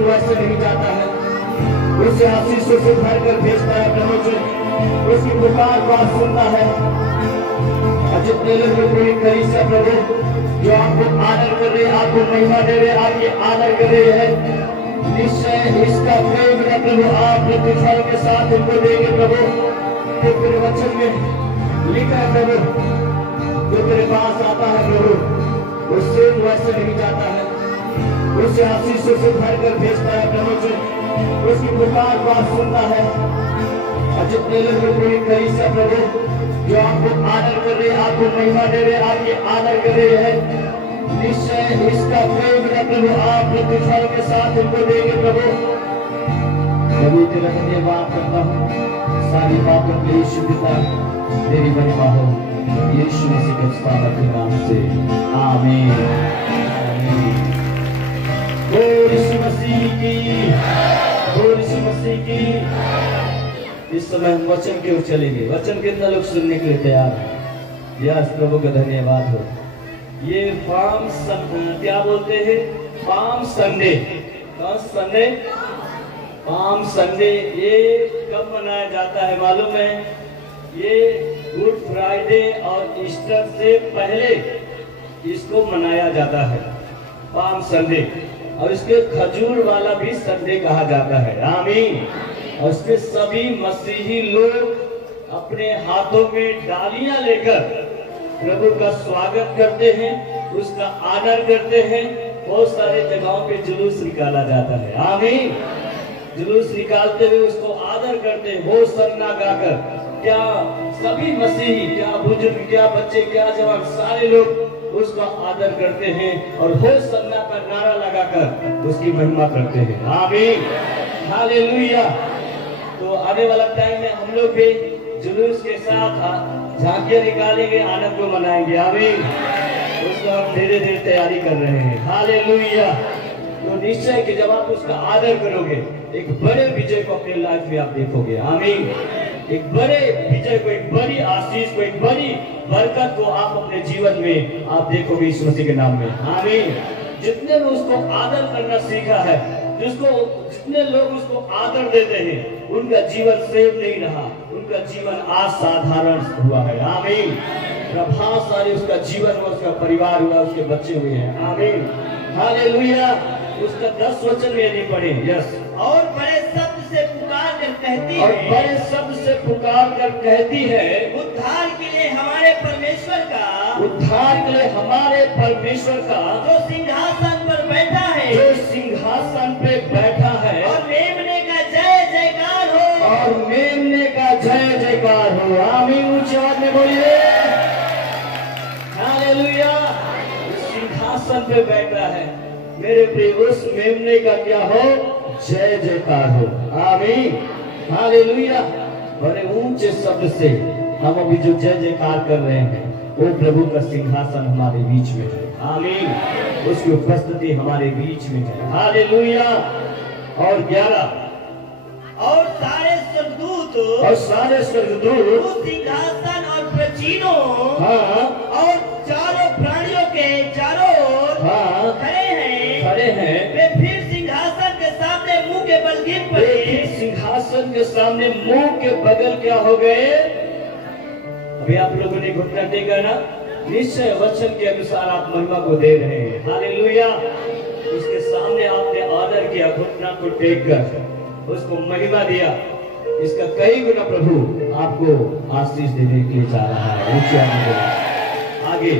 वैसे नहीं जाता है, उससे आशीषों से भर कर भेजता है प्रभु जी, उसकी पुकार को आप सुनता है। और जितने लोग पूरी करी से प्रभु जो आपको आदर कर रहे, आपको महिमा दे रहे, आपकी आदर कर रहे हैं, निश्चय इसका प्रेम है प्रभु आप प्रतिफल के साथ उनको देंगे प्रभु। तो तेरे वचन में लिखा है प्रभु, जो तेरे पास आता है प्रभु उससे वैसे नहीं जाता है, उससे आशीषों से भर कर भेजता है प्रभु जी, उसकी पुकार को आप सुनता है। और जितने लोग पूरी करी से प्रभु जो आपको आदर कर रहे, आपको महिमा दे रहे, आपकी आदर कर रहे हैं, निश्चय इसका प्रेम है प्रभु आप प्रतिफल के साथ उनको देंगे प्रभु। प्रभु तेरा धन्यवाद करता हूँ, सारी बातों के लिए शुद्धता तेरी महिमा हो, यीशु मसीह के नाम से आमीन। यीशु मसीह की, यीशु मसीह की। इस समय हम वचन की ओर चलेंगे। वचन कितना लोग सुनने के लिए तैयार हैं? यस, प्रभु का धन्यवाद हो। ये क्या बोलते हैं? Palm Sunday. कौन संडे? Palm Sunday. ये कब मनाया जाता है मालूम है? ये गुड फ्राइडे और ईस्टर से पहले इसको मनाया जाता है, पाम संडे। और इसके खजूर वाला भी संडे कहा जाता है। आमीन। और इसके सभी मसीही लोग अपने हाथों में डालियां लेकर प्रभु का स्वागत करते हैं, उसका आदर करते हैं। बहुत सारे जगहों पे जुलूस निकाला जाता है। आमीन। जुलूस निकालते हुए उसको आदर करते हैं, वो सन्ना गाकर। क्या सभी मसीही, क्या बुजुर्ग, क्या बच्चे, क्या जवान, सारे लोग उसका आदर करते हैं और हो सन्ना का नारा लगाकर उसकी महिमा करते हैं। आमीन। हालेलुया। तो आने वाला टाइम में हम लोग भी जुलूस के साथ झांकियां निकालेंगे, आनंद को मनाएंगे। आमीन। उसको हम धीरे धीरे तैयारी कर रहे हैं। हालेलुया। तो निश्चय कि जब आप उसका आदर करोगे, एक बड़े विजय को अपने लाइफ में आप देखोगे। आमीन। एक बड़े विजय को, एक बड़ी आशीष को, एक बड़ी बरकत को आप अपने जीवन में आप देखोगे यीशु मसीह के नाम में। आमीन। जितने लोग उसको आदर करना सीखा है, जितने लोग उसको आदर देते हैं, उनका जीवन सेव नहीं रहा, उनका जीवन असाधारण हुआ है। आमीन। प्रभावशाली उसका जीवन हुआ, उसका परिवार हुआ, उसके बच्चे हुए हैं। आमीन। हालेलुया। उसका 10 वचन में यदि पढ़े, यस। और बड़े शब्द से पुकार कर कहती है, और बड़े शब्द से पुकार कर कहती है, उद्धार के लिए हमारे परमेश्वर का, उद्धार के लिए हमारे परमेश्वर का, जो सिंहासन पर बैठा है, जो सिंहासन पे बैठा है, और मेमने का जय जयकार हो, और मेमने का जय जयकार हो। आमीन। ऊंची आवाज में बोलिए। हालेलुया। सिंहासन पे बैठा है मेरे प्रिय, उस मेमने का क्या हो? जय जयकार हो। आमीन। हालेलुया। बड़े ऊंचे शब्द से हम अभी जो जय जयकार कर रहे हैं, वो प्रभु का सिंहासन हमारे बीच में है। आमीन। उसकी उपस्थिति हमारे बीच में है। हालेलुया। और 11 और सारे स्वर्गदूत, और सारे स्वर्गदूत उस सिंहासन और प्राचीनों, हाँ, और चारों प्राणियों के चारों ओर हाँ, खड़े खड़े हैं। वे फिर सिंहासन के सामने मुंह के बल गिर पड़े। सिंहासन के सामने मुंह के बगल क्या हो गए? अभी आप लोगों ने घुटना टेका ना? निश्चय वचन के अनुसार आप महिमा को दे रहे हैं। हालेलुया। उसके सामने आपने आदर किया, घुटना को टेक कर उसको महिमा दिया। इसका कई गुना प्रभु आपको आशीष देने के लिए जा रहा है। आगे।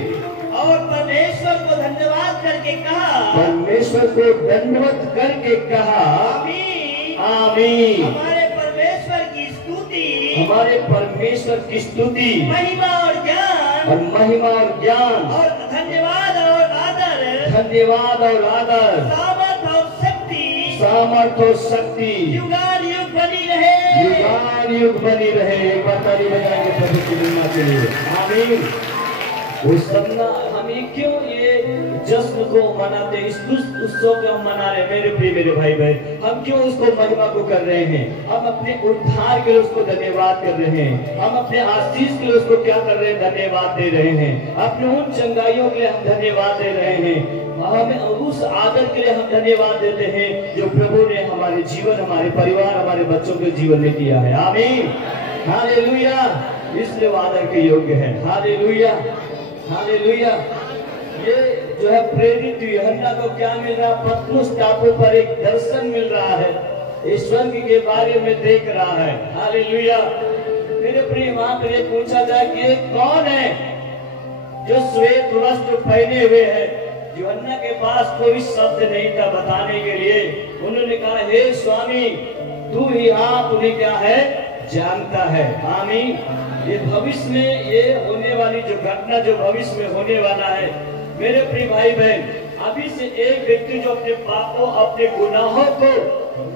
और परमेश्वर को धन्यवाद करके कहा, परमेश्वर को दंडवत करके कहा, आमीन। आमीन। हमारे परमेश्वर की स्तुति, हमारे परमेश्वर की स्तुति, महिमा और ज्ञान, और महिमा और ज्ञान, और धन्यवाद और आदर, धन्यवाद और आदर, सामर्थ और शक्ति, सामर्थ और शक्ति युगानुयुग बनी रहे। युगान युग बनी रहे। एक बार ताली बजाएंगे प्रभु की महिमा के लिए। आमीन। उस सपना हम क्यों ये जश्न को मनाते, इस उत्सव को हम मना रहे हैं मेरे प्रिय मेरे भाई बहन, हम क्यों उसको महिमा को कर रहे हैं? हम अपने उद्धार के लिए उसको धन्यवाद कर रहे हैं, हम अपने आशीष के लिए उसको क्या कर रहे हैं? धन्यवाद दे रहे हैं। अपने उन चंगाइयों के लिए हम धन्यवाद दे रहे हैं, हमें उस आदर के लिए हम धन्यवाद देते हैं जो प्रभु ने हमारे जीवन, हमारे परिवार, हमारे बच्चों के जीवन में किया है। आमीन, हालेलुया। इसलिए वो आदर के योग्य है। Hallelujah, hallelujah. ये जो है प्रेरित यूहन्ना को क्या मिल रहा? पतमुस टापू पर एक दर्शन मिल रहा है, स्वर्ग के बारे में देख रहा है। हालेलुया। मेरे प्रिय, वहां पर ये पूछा जाए कि ये कौन है जो श्वेत वस्त्र पहने हुए है? यूहन्ना के पास कोई शब्द नहीं था बताने के लिए। उन्होंने कहा, हे स्वामी, तू ही आप उन्हें क्या है जानता है। आमीन। ये भविष्य में ये होने वाली जो घटना, जो भविष्य में होने वाला है, मेरे प्रिय भाई बहन, अभी से एक व्यक्ति जो अपने पापों, अपने गुनाहों को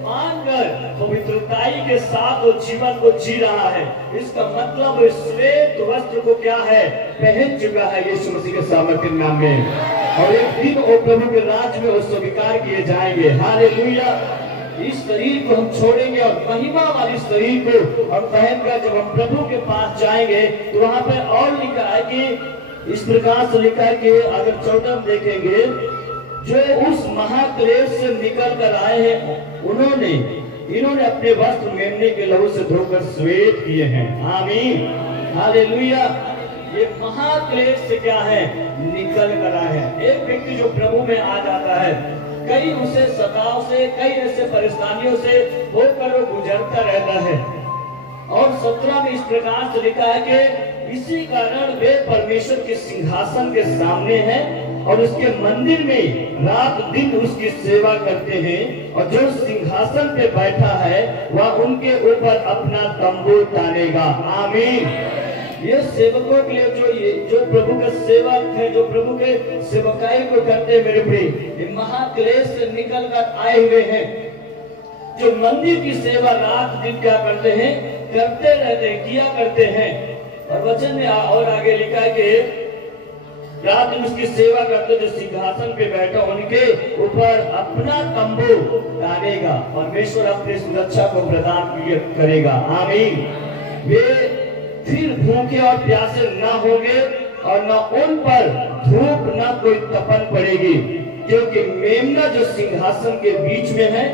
मानकर पवित्रताई के साथ वो जीवन को जी रहा है, इसका मतलब श्वेत वस्त्र को क्या है? पहन चुका है यीशु मसीह के सामर्थ्य नाम में। और एक दिन वो प्रभु के राज्य में वो स्वीकार किए जाएंगे। हालेलुया। इस शरीर को हम छोड़ेंगे और महिमा वाली शरीर को हम पहनकर जब हम प्रभु के पास जाएंगे तो वहां पर और लिखा है कि इस प्रकार से लिखा है कि अगर 14 देखेंगे, जो उस महाक्लेश से निकल कर आए हैं इन्होंने अपने वस्त्र मेमने के लहू से धोकर श्वेत किए हैं। आमीन, हालेलुया। ये महाक्लेश से क्या है? निकल कर आए हैं। एक व्यक्ति जो प्रभु में आ जाता है, कई उसे सताव से, कई ऐसे परेशानियों से होकर वो गुजरता रहता है। और 17 में इस प्रकार से लिखा है कि इसी कारण वे परमेश्वर के सिंहासन के सामने हैं और उसके मंदिर में रात दिन उसकी सेवा करते हैं, और जो सिंहासन पे बैठा है वह उनके ऊपर अपना तंबू तानेगा। आमीन। ये सेवकों के लिए जो प्रभु के सेवक है, जो प्रभु के सेवकाई को करते हैं, मेरे प्रिय, ये महाक्लेश से निकल कर आए हुए हैं, जो मंदिर की सेवा रात दिन क्या करते हैं? करते रहते हैं, किया करते हैं। और वचन में और आगे लिखा है कि रात दिन उसकी सेवा करते, जो सिंहासन पे बैठा उनके ऊपर अपना तंबू डालेगा। परमेश्वर अपनी सुरक्षा को प्रदान करेगा। आमीन। वे फिर भूखे और प्यासे न होंगे और न उन पर धूप न कोई तपन पड़ेगी, क्योंकि मेमना जो सिंहासन के बीच में है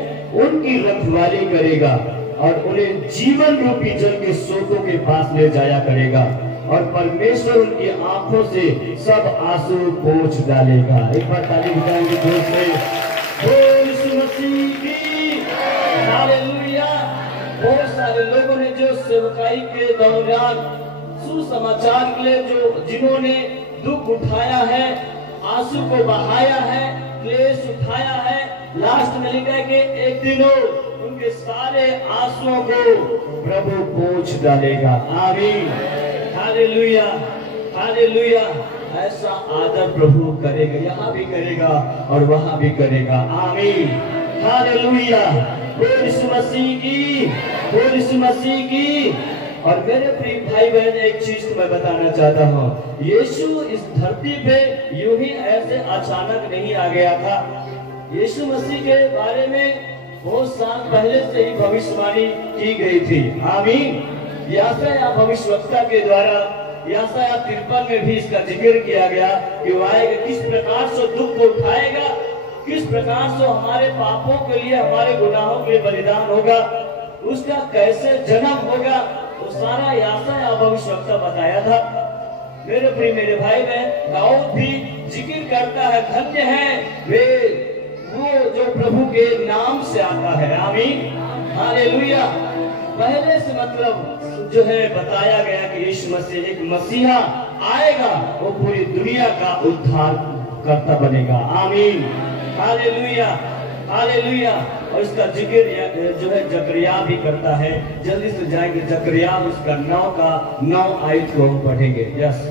उनकी रखवाली करेगा और उन्हें जीवन रूपी जल के सोतों के पास ले जाया करेगा, और परमेश्वर उनकी आंखों से सब आंसू पोंछ डालेगा। एक बार ताली बजाएंगे जोर से। बोल यीशु मसीह की। हालेलुया। बहुत सारे लोगों ने जो सेवकाई के दौरान सुसमाचार के लिए जिन्होंने दुख उठाया है, आंसू को बहाया है, क्लेश उठाया है, लास्ट में लिखा है कि एक दिन उनके सारे आंसुओं को प्रभु पोंछ डालेगा। आमीन, हालेलुया, हालेलुया। ऐसा आदर प्रभु करेगा, यहाँ भी करेगा और वहां भी करेगा। आमीन, हालेलुया। बोल यीशु मसीह की, बोल यीशु मसीह की। और मेरे प्रिय भाई बहन, एक चीज तो मैं बताना चाहता हूँ, यीशु इस धरती पे यूं ही ऐसे अचानक नहीं आ गया था। यीशु मसीह के बारे में बहुत साल पहले से ही भविष्यवाणी की गई थी। आमीन। यशायाह भविष्यवक्ता के द्वारा यशायाह 53 में भी इसका जिक्र किया गया कि वो आएगा, किस प्रकार से दुख को उठाएगा, किस प्रकार से हमारे पापों के लिए, हमारे गुनाहों के लिए बलिदान होगा, उसका कैसे जन्म होगा, वो सारा यशायाह भविष्यवक्ता बताया था। मेरे प्रिय मेरे भाई बहन, दाऊद भी जिक्र करता है, धन्य है वे वो जो प्रभु के नाम से आता है। आमीन, हालेलुया। पहले से मतलब जो है बताया गया कि यीशु मसीह एक मसीहा आएगा, वो पूरी दुनिया का उद्धार करता बनेगा। आमीन, हालेलुया, हालेलुया। और इसका जिक्र जो है जकरिया भी करता है। जल्दी से जाएंगे जकरिया, उसका 9 आयत को हम पढ़ेंगे। यस।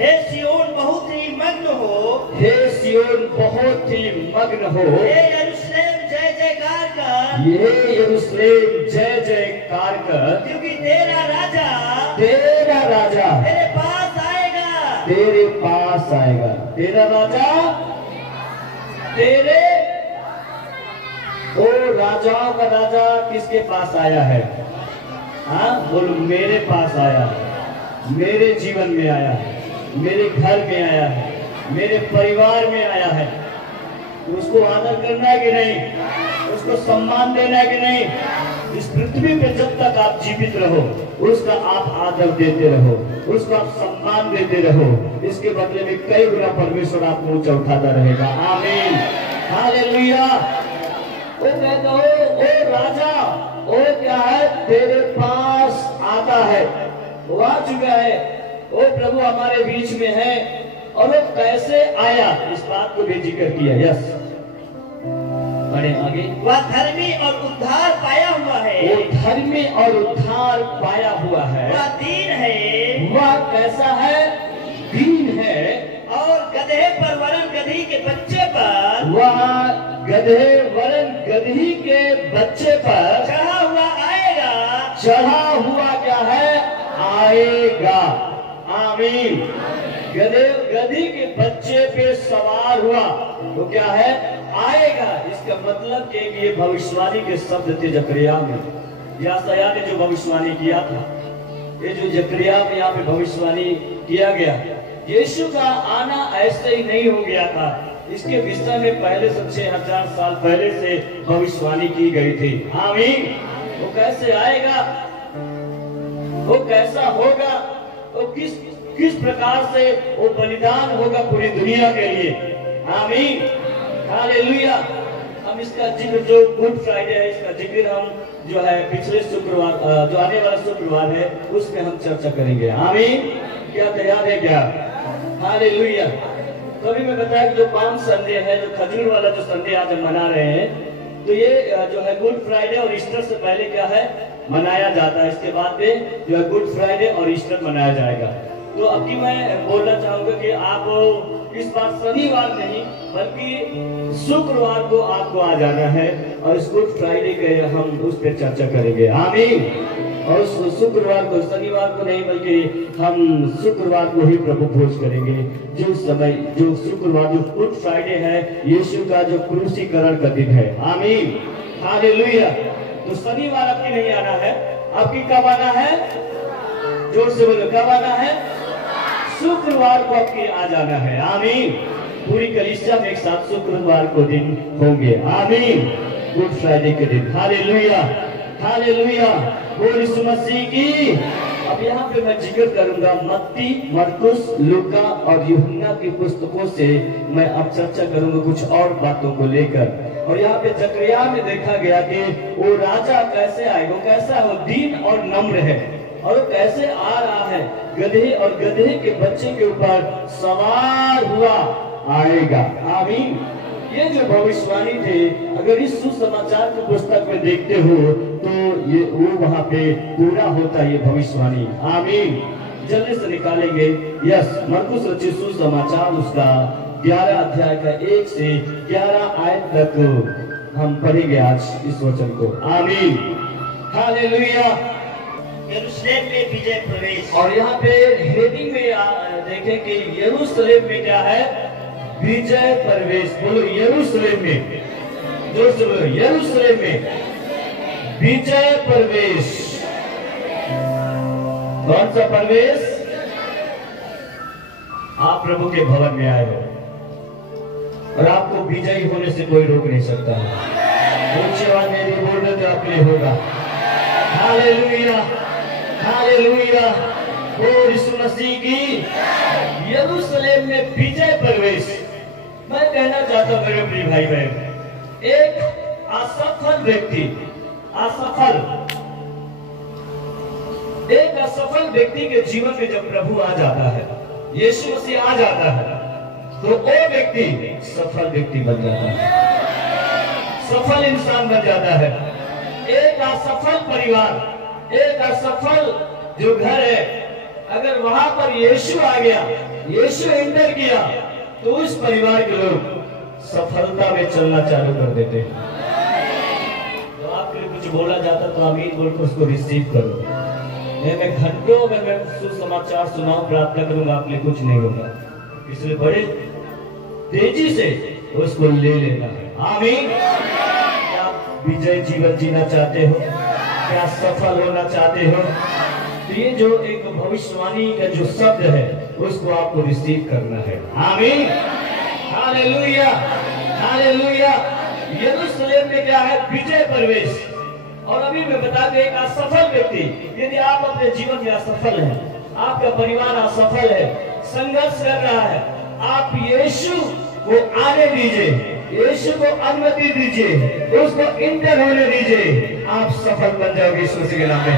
हे सियोन बहुत ही मग्न हो, हे सियोन बहुत ही मग्न हो, हे यरूशलेम जय जयकार कर, ये यरूशलेम जय जयकार कर, क्योंकि तेरा राजा तेरा राजा तेरे पास आएगा। तेरे पास आएगा। तेरा राजा तेरे, ओ राजाओं का राजा किसके पास आया है? हाँ बोलो, मेरे पास आया है, मेरे जीवन में आया है, मेरे घर में आया है, मेरे परिवार में आया है। उसको आदर करना है कि नहीं? उसको सम्मान देना है कि नहीं? इस पृथ्वी पे जब तक आप जीवित रहो, उसका आप आदर देते रहो, उसको आप सम्मान देते रहो। इसके बदले में कई गुना परमेश्वर आपको ऊंचा उठाता रहेगा। आमीन, हालेलुया। वो कहता हो, ओ राजा, वो क्या है? तेरे पास आता है, वो आ चुका है। वो प्रभु हमारे बीच में है। और वो कैसे आया, इस बात को भी जिक्र किया। यस, बढ़े आगे। वह धर्मी और उद्धार पाया हुआ है, वो धर्मी और उद्धार पाया हुआ है। वह दीन है, वह कैसा है? दीन है। और गधे पर वरन गधी के बच्चे पर, वह गधे वरन गधी के बच्चे पर चढ़ा हुआ आएगा। चढ़ा हुआ क्या है? आएगा। आमीन। गधे गधी के बच्चे पे सवार हुआ तो क्या है? आएगा। इसका मतलब कि ये भविष्यवाणी के शब्द थे जकरिया में। याशायाह ने जो भविष्यवाणी किया था, ये जो जकरिया में यहाँ पे भविष्यवाणी किया गया, यीशु का आना ऐसे ही नहीं हो गया था। इसके विषय में पहले से 6000 साल पहले से भविष्यवाणी की गई थी। आमीन। वो कैसे आएगा, वो कैसा होगा, वो किस प्रकार से वो बलिदान होगा पूरी दुनिया के लिए। आमीन, हालेलुया। हम इसका जिक्र, जो गुड फ्राइडे है, इसका जिक्र हम जो है पिछले शुक्रवार, जो आने वाला शुक्रवार है, उसमें हम चर्चा करेंगे। आमीन। क्या तैयार है क्या? हालेलुया। कभी मैं बताया कि जो पाम संडे है, जो खजूर वाला जो संडे आज हम मना रहे हैं, तो ये जो है गुड फ्राइडे और ईस्टर से पहले क्या है? मनाया जाता है। इसके बाद में जो है गुड फ्राइडे और ईस्टर मनाया जाएगा। तो अभी मैं बोलना चाहूंगा कि आप इस बार शनिवार नहीं बल्कि शुक्रवार को आपको आ जाना है और इस गुड फ्राइडे के हम उस पर चर्चा करेंगे। आमीन। और शुक्रवार को, शनिवार को नहीं बल्कि हम शुक्रवार को ही प्रभु भोज करेंगे। जो समय, जो शुक्रवार, जो गुड फ्राइडे है, यीशु का जो क्रूसीकरण का दिन है। आमीन, हालेलुया। तो शनिवार आपकी नहीं आना है, आपकी कब आना है? जोर से बोलो, कब आना है? शुक्रवार को आपकी आ जाना है। आमीन। पूरी कलीसिया में एक साथ शुक्रवार को दिन होंगे। आमीन, गुड फ्राइडे के दिन। Hallelujah, hallelujah. बोल यीशु मसीह की। अब यहाँ पे मैं जिक्र करूंगा मत्ती, मरकुस, लूका और यूहन्ना की पुस्तकों से मैं अब चर्चा करूंगा कुछ और बातों को लेकर। और यहाँ पे जकरिया में देखा गया कि वो राजा कैसे आएगा, वो कैसा हो? दीन और नम्र है। और वो कैसे आ रहा है? गधे और गधे के बच्चे के ऊपर सवार हुआ आएगा। आमीन। ये जो भविष्यवाणी थे, अगर इस सुसमाचार की पुस्तक में देखते हो तो ये वो वहां पे पूरा होता है ये भविष्यवाणी। आमीन। जल्दी से निकालेंगे। यस, मरकुस रचित सुसमाचार उसका 11 अध्याय का 1 से 11 आयत तक हम पढ़ेंगे आज इस वचन को। आमीन, हालेलुया। यरूशलेम में विजय प्रवेश। और यहाँ पे हेडिंग में देखें कि यरूशलेम में क्या है? विजय प्रवेश। बोलो, यरूशलेम में, जोर से बोलो, यरूशलेम में विजय प्रवेश। कौन सा प्रवेश? आप प्रभु के भवन में आए हो और आपको विजयी होने से कोई रोक नहीं सकता है। ऊंची आवाज में भी बोल रहे तो आपके लिए होगा। Hallelujah, hallelujah. बोल यीशु मसीह की। यरूशलेम में विजय प्रवेश। मैं कहना चाहता हूं मेरे प्रिय भाई बहन, एक असफल व्यक्ति, एक असफल व्यक्ति के जीवन में जब प्रभु आ जाता है, यीशु मसीह आ जाता है, तो वो व्यक्ति सफल व्यक्ति बन जाता है, सफल इंसान बन जाता है। एक असफल परिवार, एक असफल जो घर है, अगर वहां पर यीशु आ गया, यीशु एंटर किया, तो उस परिवार के लोग सफलता में चलना चालू कर देते हैं। बोला जाता तो आमीन बोलकर उसको रिसीव करो। मैं घंटों में मैं सुसमाचार सुनाऊं, प्रार्थना करूंगा, आपके लिए कुछ नहीं होगा। इसलिए बड़े तेजी से उसको ले लेना है। आमीन। क्या आप विजय जीवन जीना चाहते हो? क्या सफल होना चाहते हो? तो ये जो एक भविष्यवाणी का जो शब्द है उसको आपको रिसीव करना है। आमीन। Hallelujah, hallelujah. यरूशलेम में क्या है? विजय प्रवेश। और अभी मैं बता दूं, एक असफल व्यक्ति, यदि आप अपने जीवन में असफल हैं, आपका परिवार असफल है, संघर्ष कर रहा है, आप यीशु को आने दीजिए, यीशु को अनुमति दीजिए, उसको इंटर होने दीजिए, आप सफल बन जाओगे यीशु मसीह के नाम में।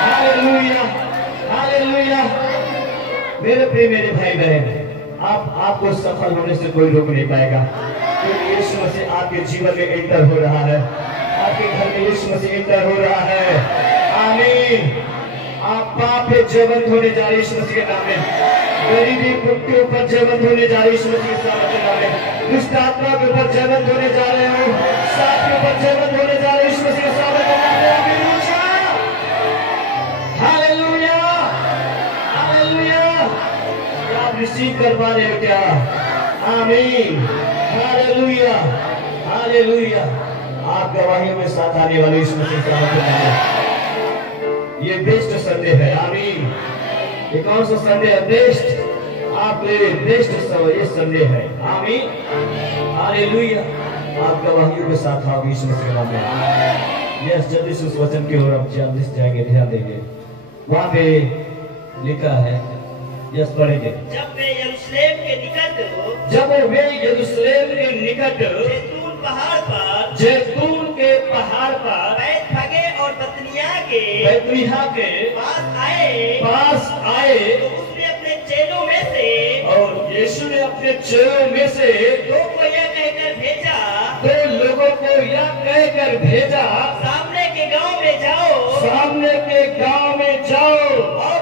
Hallelujah, hallelujah. मेरे प्रिय मेरे भाई बहन, आपको सफल होने से कोई रोक नहीं पाएगा, क्योंकि यीशु मसीह आपके जीवन में इंटर हो रहा है, आपके घर में यीशु मसीह इंटर हो रहा है। आमीन। आप पाप पे जयवंत होने जा रहे यीशु मसीह के नाम में, गरीबी के ऊपर जयवंत होने जा रहे यीशु मसीह के नाम में, दुष्ट आत्मा के ऊपर जयवंत होने जा रहे हो, सांप के ऊपर जयवंत होने जा रहे यीशु मसीह के नाम में। Hallelujah, hallelujah. आप रिसीव कर पा रहे हो क्या? आमीन। Hallelujah, hallelujah. आप गवाहियों में साथ आने वाले यीशु मसीह के नाम में। ये बेस्ट संडे है। आमीन। ये कौन सा संडे है? बेस्ट। आपके बेस्ट ये संडे है। आमीन। हालेलुया। आप गवाहियों के साथ आओ यीशु मसीह के नाम में। यस, जल्दी से उस वचन की ओर हम जल्दी से जाएंगे, ध्यान देंगे। वहां पे लिखा है, यस पढ़ेंगे। जब वे यरूशलेम के निकट जैतून के पहाड़ पर बैतफगे और बैतनिय्याह के पास आए तो उसने अपने चेलों में से और यीशु ने अपने चेलों में से दो को यह कहकर भेजा, दो लोगों को यह कहकर भेजा, सामने के गांव में जाओ, सामने के गांव में जाओ, और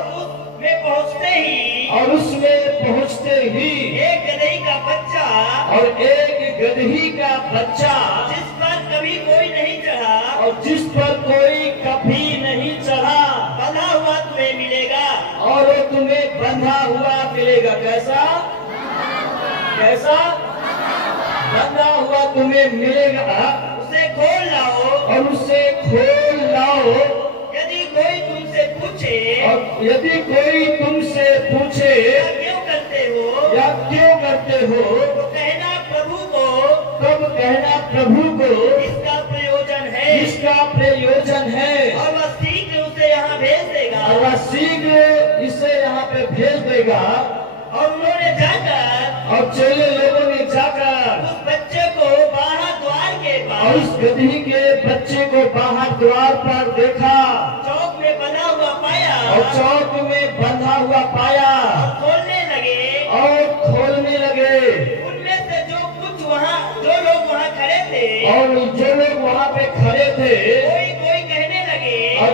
उसमें पहुंचते ही एक गदही का बच्चा जिस पर कभी कोई नहीं चढ़ा, और जिस पर कोई कभी नहीं चढ़ा, बंधा हुआ तुम्हें मिलेगा, और वो तुम्हें बंधा हुआ मिलेगा। कैसा? कैसा? बंधा हुआ तुम्हें मिलेगा। उसे खोल लाओ, और उसे खोल लाओ। यदि कोई तुमसे पूछे, और यदि कोई तुमसे पूछे क्यों करते हो, या क्यों करते हो, तो कहना प्रभु को, तब कहना प्रभु को इसका प्रयोजन है, इसका प्रयोजन है, और वह शीघ्र उसे यहाँ भेज देगा, और वह शीघ्र इसे यहाँ पे भेज देगा। और उन्होंने जाकर, और चेले लोगों ने जाकर उस बच्चे को बाहर द्वार के और पास, उस गदही के बच्चे को बाहर द्वार पर देखा, चौक में बना हुआ पाया, और चौक में बंधा हुआ पाया, और खोलने लगे, और खोलने लगे। उनमें से जो लोग वहाँ खड़े थे, और जो लोग वहाँ पे खड़े थे, कोई कहने लगे, और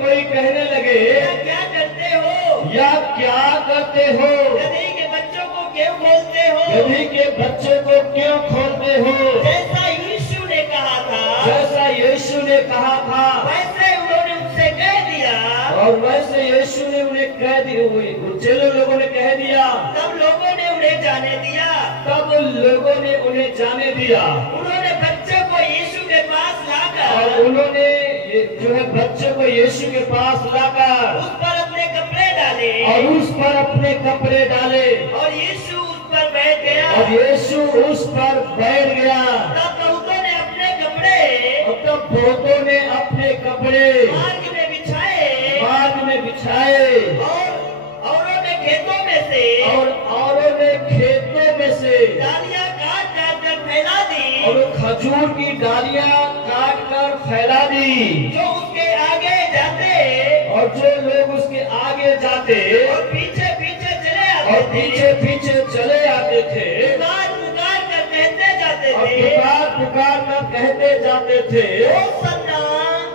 कोई कहने लगे, क्या करते हो, या क्या करते हो, गदही के बच्चों को क्यों खोलते हो, गदही के बच्चे को क्यों खोलते हो? जैसा यीशु ने कहा था, जैसा यीशु ने कहा था, वैसे उन्होंने उससे कह दिया, और वैसे यीशु ने उन्हें कह दिया, चेलों लोगों ने कह दिया, तब लोगों ने उन्हें जाने दिया, तब लोगों ने उन्हें जाने दिया। उन्होंने बच्चे को यीशु के पास लाकर, और उन्होंने जो है बच्चे को यीशु के पास लाकर उस पर अपने कपड़े डाले, और उस पर अपने कपड़े डाले, और यीशु उस पर बैठ गया, और यीशु उस पर बैठ गया। तब बहुतों ने अपने कपड़े और तब बहुतों ने अपने कपड़े मार्ग में बिछाए, मार्ग में बिछाए, और औरों ने खेतों में से, और औरों ने खेतों में से डालियां काट काट कर फैला दी, और खजूर की डालियां काट कर फैला दी। जो उसके आगे जाते, और जो लोग उसके आगे जाते और पीछे पीछे चले और आते थे, पीछे पीछे चले आते थे, पुकार पुकार कर कहते जाते और थे, पुकार पुकार कर कहते जाते थे, होसन्ना,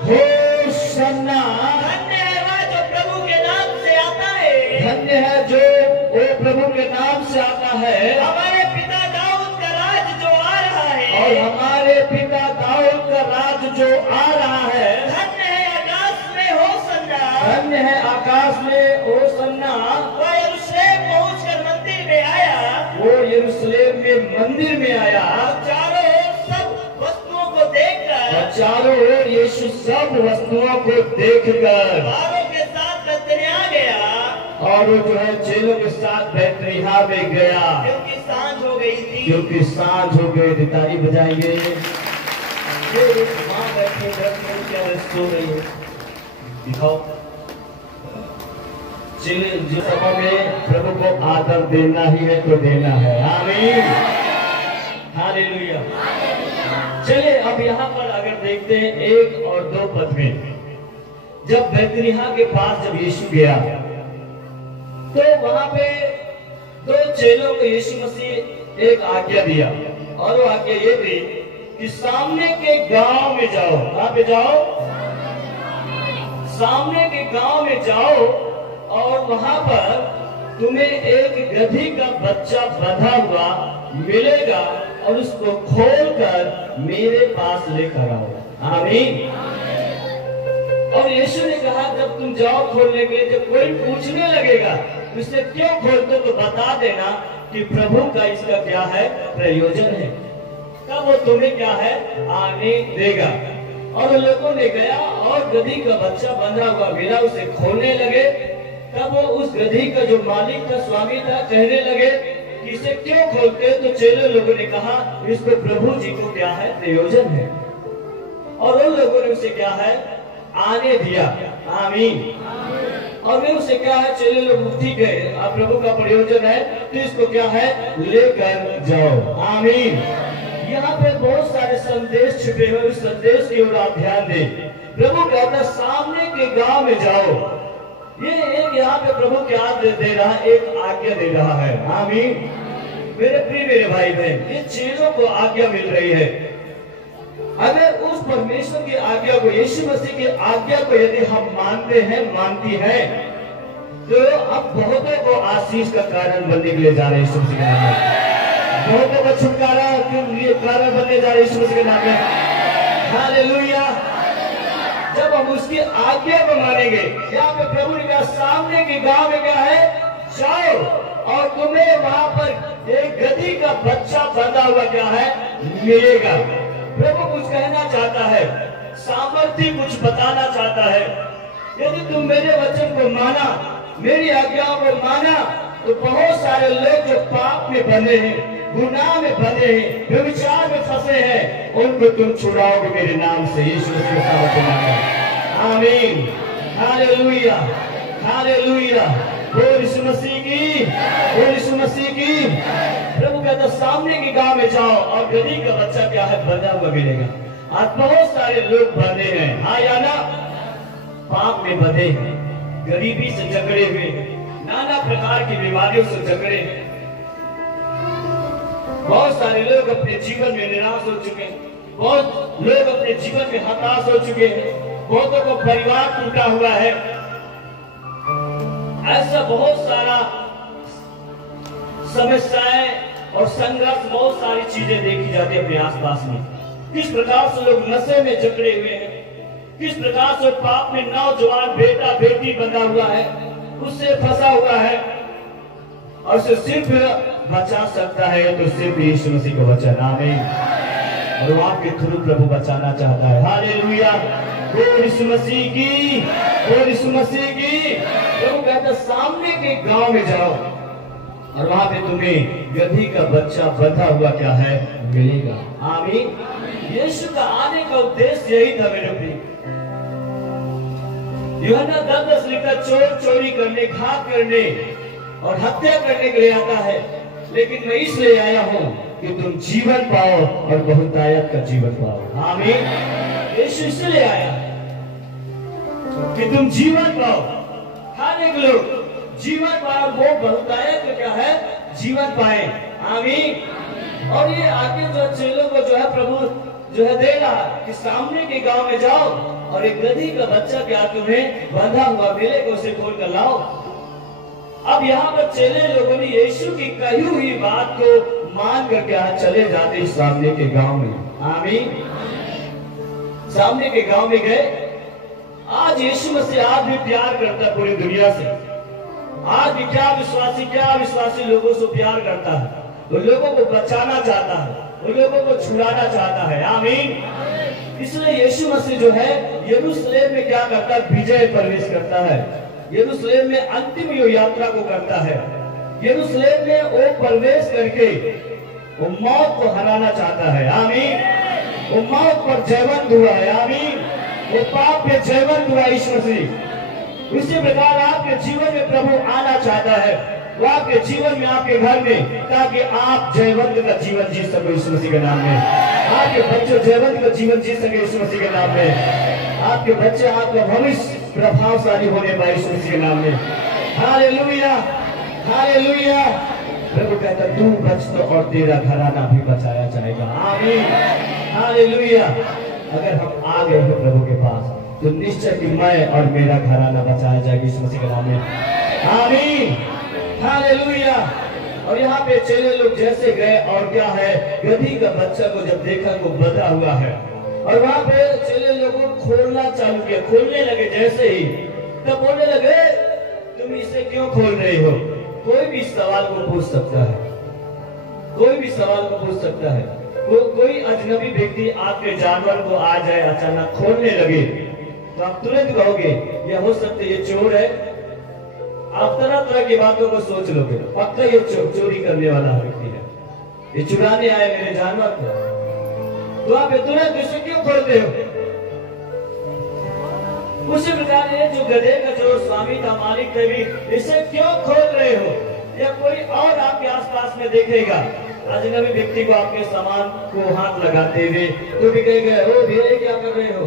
होसन्ना। धन्य है वह जो प्रभु के नाम से आता है, धन्य है जो वो प्रभु के नाम से आता है, हमारे पिता दाऊद का राज जो आ रहा है, और हमारे पिता दाऊद का राज जो आ रहा है। धन्य है आकाश में ओसन्ना, वह यरूशलेम पहुंचकर मंदिर में आया, वो यरूशलेम में मंदिर में आया। और चारों ओर सब वस्तुओं को देखकर, और चारों ओर यीशु सब वस्तुओं को देखकर बारों के साथ बैतनिय्याह गया, और वो जो है चेलों के साथ बैतनिय्याह में गया, क्योंकि सांझ हो गई थी। क्योंकि सांझ हो गई थी। ताली बजाएंगे। ये एक माँ बैठी 10 मिनट क्या सो रही है, दिखाओ। चेले जिस समय में प्रभु को आदर देना ही है तो देना है। आमीन, हालेलुया। चलिए अब यहाँ पर अगर देखते हैं 1 और 2 पद में, जब बैतनिय्याह के पास जब यीशु गया तो वहां पे 2 चेलों को यीशु मसीह एक आज्ञा दिया, और वो आज्ञा ये थी कि सामने के गांव में जाओ। कहां पे जाओ? सामने के गांव में जाओ, और वहां पर तुम्हें एक गधी का बच्चा बंधा हुआ मिलेगा, और उसको खोलकर मेरे पास लेकर आओ। आमीन। और यीशु ने कहा जब तुम जाओ खोलने के लिए, जब कोई पूछने लगेगा इससे क्यों खोलते, तो बता देना कि प्रभु का इसका क्या है प्रयोजन है, तब वो तुम्हें क्या है आने देगा। और उन लोगों ने गया और गधी का बच्चा बंधा हुआ मिला, उसे खोलने लगे। तब वो उस गधी का जो मालिक था, स्वामी था, कहने लगे कि इसे क्यों खोलते, तो चेले लोगों ने कहा इसको प्रभु जी को क्या है प्रयोजन है, और उन लोगों ने उसे क्या है आने दिया। आमीन। और वे उसे क्या है चेले लोग ठीक है, अब प्रभु का प्रयोजन है तो इसको क्या है लेकर जाओ। आमीन। यहाँ पे बहुत सारे संदेश छिपे हुए, उस संदेश की ओर आप ध्यान दें। प्रभु कहता सामने के गांव में जाओ। ये एक यहाँ पे प्रभु क्या दे रहा है, एक आज्ञा दे रहा है। आमीन। मेरे प्रिय मेरे भाई बहन, ये चेलों को आज्ञा मिल रही है। अगर उस परमेश्वर की आज्ञा को, यीशु मसीह की आज्ञा को यदि हम मानते हैं, मानती हैं, तो अब बहुतों को आशीष का कारण बनने के लिए जा रहे हैं यीशु मसीह के नाम में। बहुतों का छुटकारा के लिए कारण बनने जा रहे हैं यीशु मसीह के नाम में। हालेलुया। जब हम उसकी आज्ञा को मानेंगे, यहाँ पे प्रभु ने कहा सामने के गांव में क्या है जाओ, और तुम्हें वहां पर एक गधी का बच्चा बंधा हुआ क्या है मिलेगा। प्रभु कुछ कहना चाहता है, सामर्थ्य कुछ बताना चाहता है। यदि तुम मेरे वचन को माना, मेरी आज्ञाओं को माना, तो बहुत सारे लोग जो पाप में बंधे हैं, गुनाह में बंधे हैं, व्यभिचार में फंसे हैं, उनको तुम छुड़ाओगे मेरे नाम से। यीशु मसीह का नाम है। आमीन। Hallelujah, hallelujah. बोल यीशु मसीह की, बोल यीशु मसीह की। प्रभु कहता सामने के गांव में जाओ, और गधी का बच्चा क्या है बंधा हुआ मिलेगा। आज बहुत सारे लोग बंधे हैं, हाँ या ना, पाप में बंधे हैं, गरीबी से जकड़े हुए, नाना प्रकार की बीमारियों से जकड़े। बहुत सारे लोग अपने जीवन में निराश हो चुके हैं, बहुत लोग अपने जीवन में हताश हो चुके हैं, बहुतों को परिवार टूटा हुआ है। ऐसा बहुत सारा समस्याएं और संघर्ष, बहुत सारी चीजें देखी जाती है अपने आसपास में। किस प्रकार से लोग नशे में जकड़े हुए हैं, किस प्रकार से पाप में नौजवान बेटा बेटी बंधा हुआ है, उससे फंसा हुआ है, और उसे सिर्फ बचा सकता है तो सिर्फ यीशु मसीह को बचाना। आमीन। और वो आपके थ्रू प्रभु बचाना चाहता है। हालेलुया। बोल यीशु मसीह की, बोल यीशु मसीह की। प्रभु कहता सामने के गांव में जाओ, और वहां पे तुम्हें गधी का बच्चा बंधा हुआ क्या है मिलेगा। आमीन। यीशु का आने का उद्देश्य यही था मेरे प्रिय। यूहन्ना 10:10 लिखा, चोर चोरी करने, घात करने और हत्या करने के लिए आता है, लेकिन मैं इसलिए आया हूं कि तुम जीवन पाओ और बहुतायत का जीवन पाओ। आमीन। यीशु इसलिए आया कि तुम जीवन पाओ, हर एक लोग जीवन पाओ, वो बहुतायत का क्या है जीवन पाए। आमीन। और ये आगे जो चेलों को जो है प्रभु जो है दे रहा कि सामने के गांव में जाओ, और एक गधी का बच्चा क्या तुम्हें बंधा हुआ मिलेगा, उसे खोल कर लाओ। अब यहाँ पर चेले लोगों ने यीशु की कही हुई बात को मान कर क्या चले जाते सामने के गांव में। आमीन। सामने के गांव में गए, आज यीशु मसीह आज भी प्यार करता है पूरी दुनिया से। आज भी क्या विश्वासी लोगों से प्यार करता है, वो लोगों को बचाना चाहता है, वो लोगों को छुड़ाना चाहता है। आमीन। इसलिए यीशु मसीह जो है यरूशलेम में क्या करता है, विजय प्रवेश करता है। यरूशलेम में अंतिम यो यात्रा को करता है। यरूशलेम में वो प्रवेश करके वो मौत को हराना चाहता है। आमीन। वो मौत पर जयवंत हुआ है। आमीन। वो पाप पे जयवंत हुआ यीशु मसीह। उसी प्रकार आपके जीवन में प्रभु आना चाहता है, वो आपके जीवन में, आपके घर में, ताकि आप जयवंत का जीवन जी सको यीशु मसीह के नाम में। आपके बच्चे जयवंत का जीवन जी सके यीशु मसीह के नाम में। आपके बच्चे, आपका भविष्य प्रभावशाली होने पाए यीशु मसीह के नाम में। Hallelujah, hallelujah. प्रभु कहता तू बच तो और तेरा घराना भी बचाया जाएगा। आमीन। हालेलुया। अगर हम आ गए हैं प्रभु के पास तो निश्चय कि मैं और मेरा घराना बचाया जाएगा यीशु मसीह के नाम में। आमीन। हालेलुया। और यहाँ पे चेले लोग जैसे गए और क्या है, गधी का बच्चा को जब देखा वो बंधा हुआ है, और वहां पे चेले लोगों खोलना चालू किया। खोलने लगे जैसे ही, तब बोलने लगे तुम इसे क्यों खोल रहे हो। कोई भी सवाल को पूछ सकता है, कोई भी सवाल को पूछ सकता है। कोई अजनबी व्यक्ति आपके जानवर को आ जाए अचानक खोलने लगे तो आप तुरंत कहोगे यह हो सकता है ये चोर है। आप तरह तरह की बातों को सोच लोगे, पक्का ये चोरी करने वाला व्यक्ति है, ये चुराने आए मेरे जानवर को। तो आप तुरंत इसे क्यों खोलते हो। उसी प्रकार ये जो गधे का जो स्वामी था, मालिक थे भी, इसे क्यों खोल रहे हो। या कोई और आपके आसपास में देखेगा अजनबी व्यक्ति को आपके सामान को हाथ लगाते हुए, तो भी कहेगा ओ भैया क्या कर रहे हो।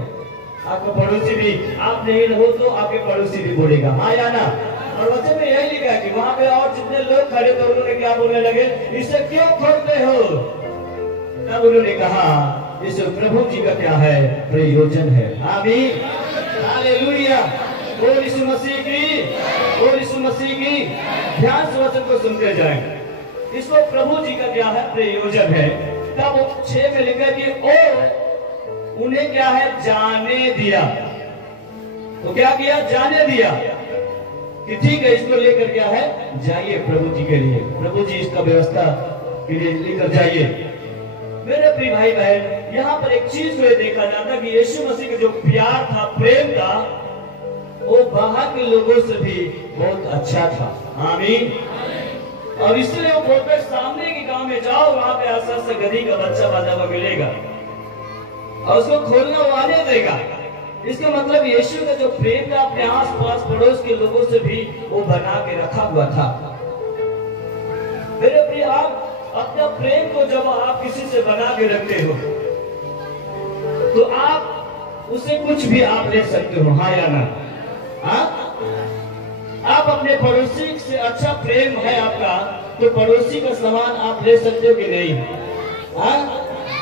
आपका पड़ोसी भी, आप नहीं रहो तो आपके पड़ोसी भी बोलेगा हाँ या ना। और वचन में यही लिखा है कि वहां पे और जितने लोग खड़े थे उन्होंने क्या बोलने लगे, इसे क्यों खोलते हो। तब उन्होंने कहा इसे प्रभु जी का क्या है, प्रयोजन है। आमीन। हालेलुया। बोल यीशु मसीह की, बोल यीशु मसीह की। ध्यान से वचन को सुनते जाएं। इसको प्रभु जी का क्या है, प्रयोजन है। तब 6 में लिखा कि ओ उन्हें क्या है, जाने दिया। तो क्या किया, जाने दिया कि ठीक है इसको लेकर क्या है, जाइए प्रभु जी के लिए, प्रभु जी इसका व्यवस्था के लिए लेकर जाइए। मेरे प्रिय भाई बहन, यहाँ पर एक चीज को देखा जाता कि यीशु मसीह का जो प्यार था, प्रेम था, वो बाहर के लोगों से भी बहुत अच्छा था। आमीन। और इसलिए वो बोलते सामने के गांव में जाओ, वहां पे असर से गधी का बच्चा बाजा हुआ मिलेगा और उसको खोलना वो आने देगा। इसका मतलब यीशु का जो प्रेम था अपने आस पास पड़ोस के लोगों से भी वो बना के रखा हुआ था। मेरे प्रिय, आप अपना प्रेम को जब आप किसी से बना के रखते हो तो आप उसे कुछ भी आप ले सकते हो, हाँ या ना। हाँ, आप अपने पड़ोसी से अच्छा प्रेम है आपका तो पड़ोसी का सामान आप ले सकते हो कि नहीं। हाँ?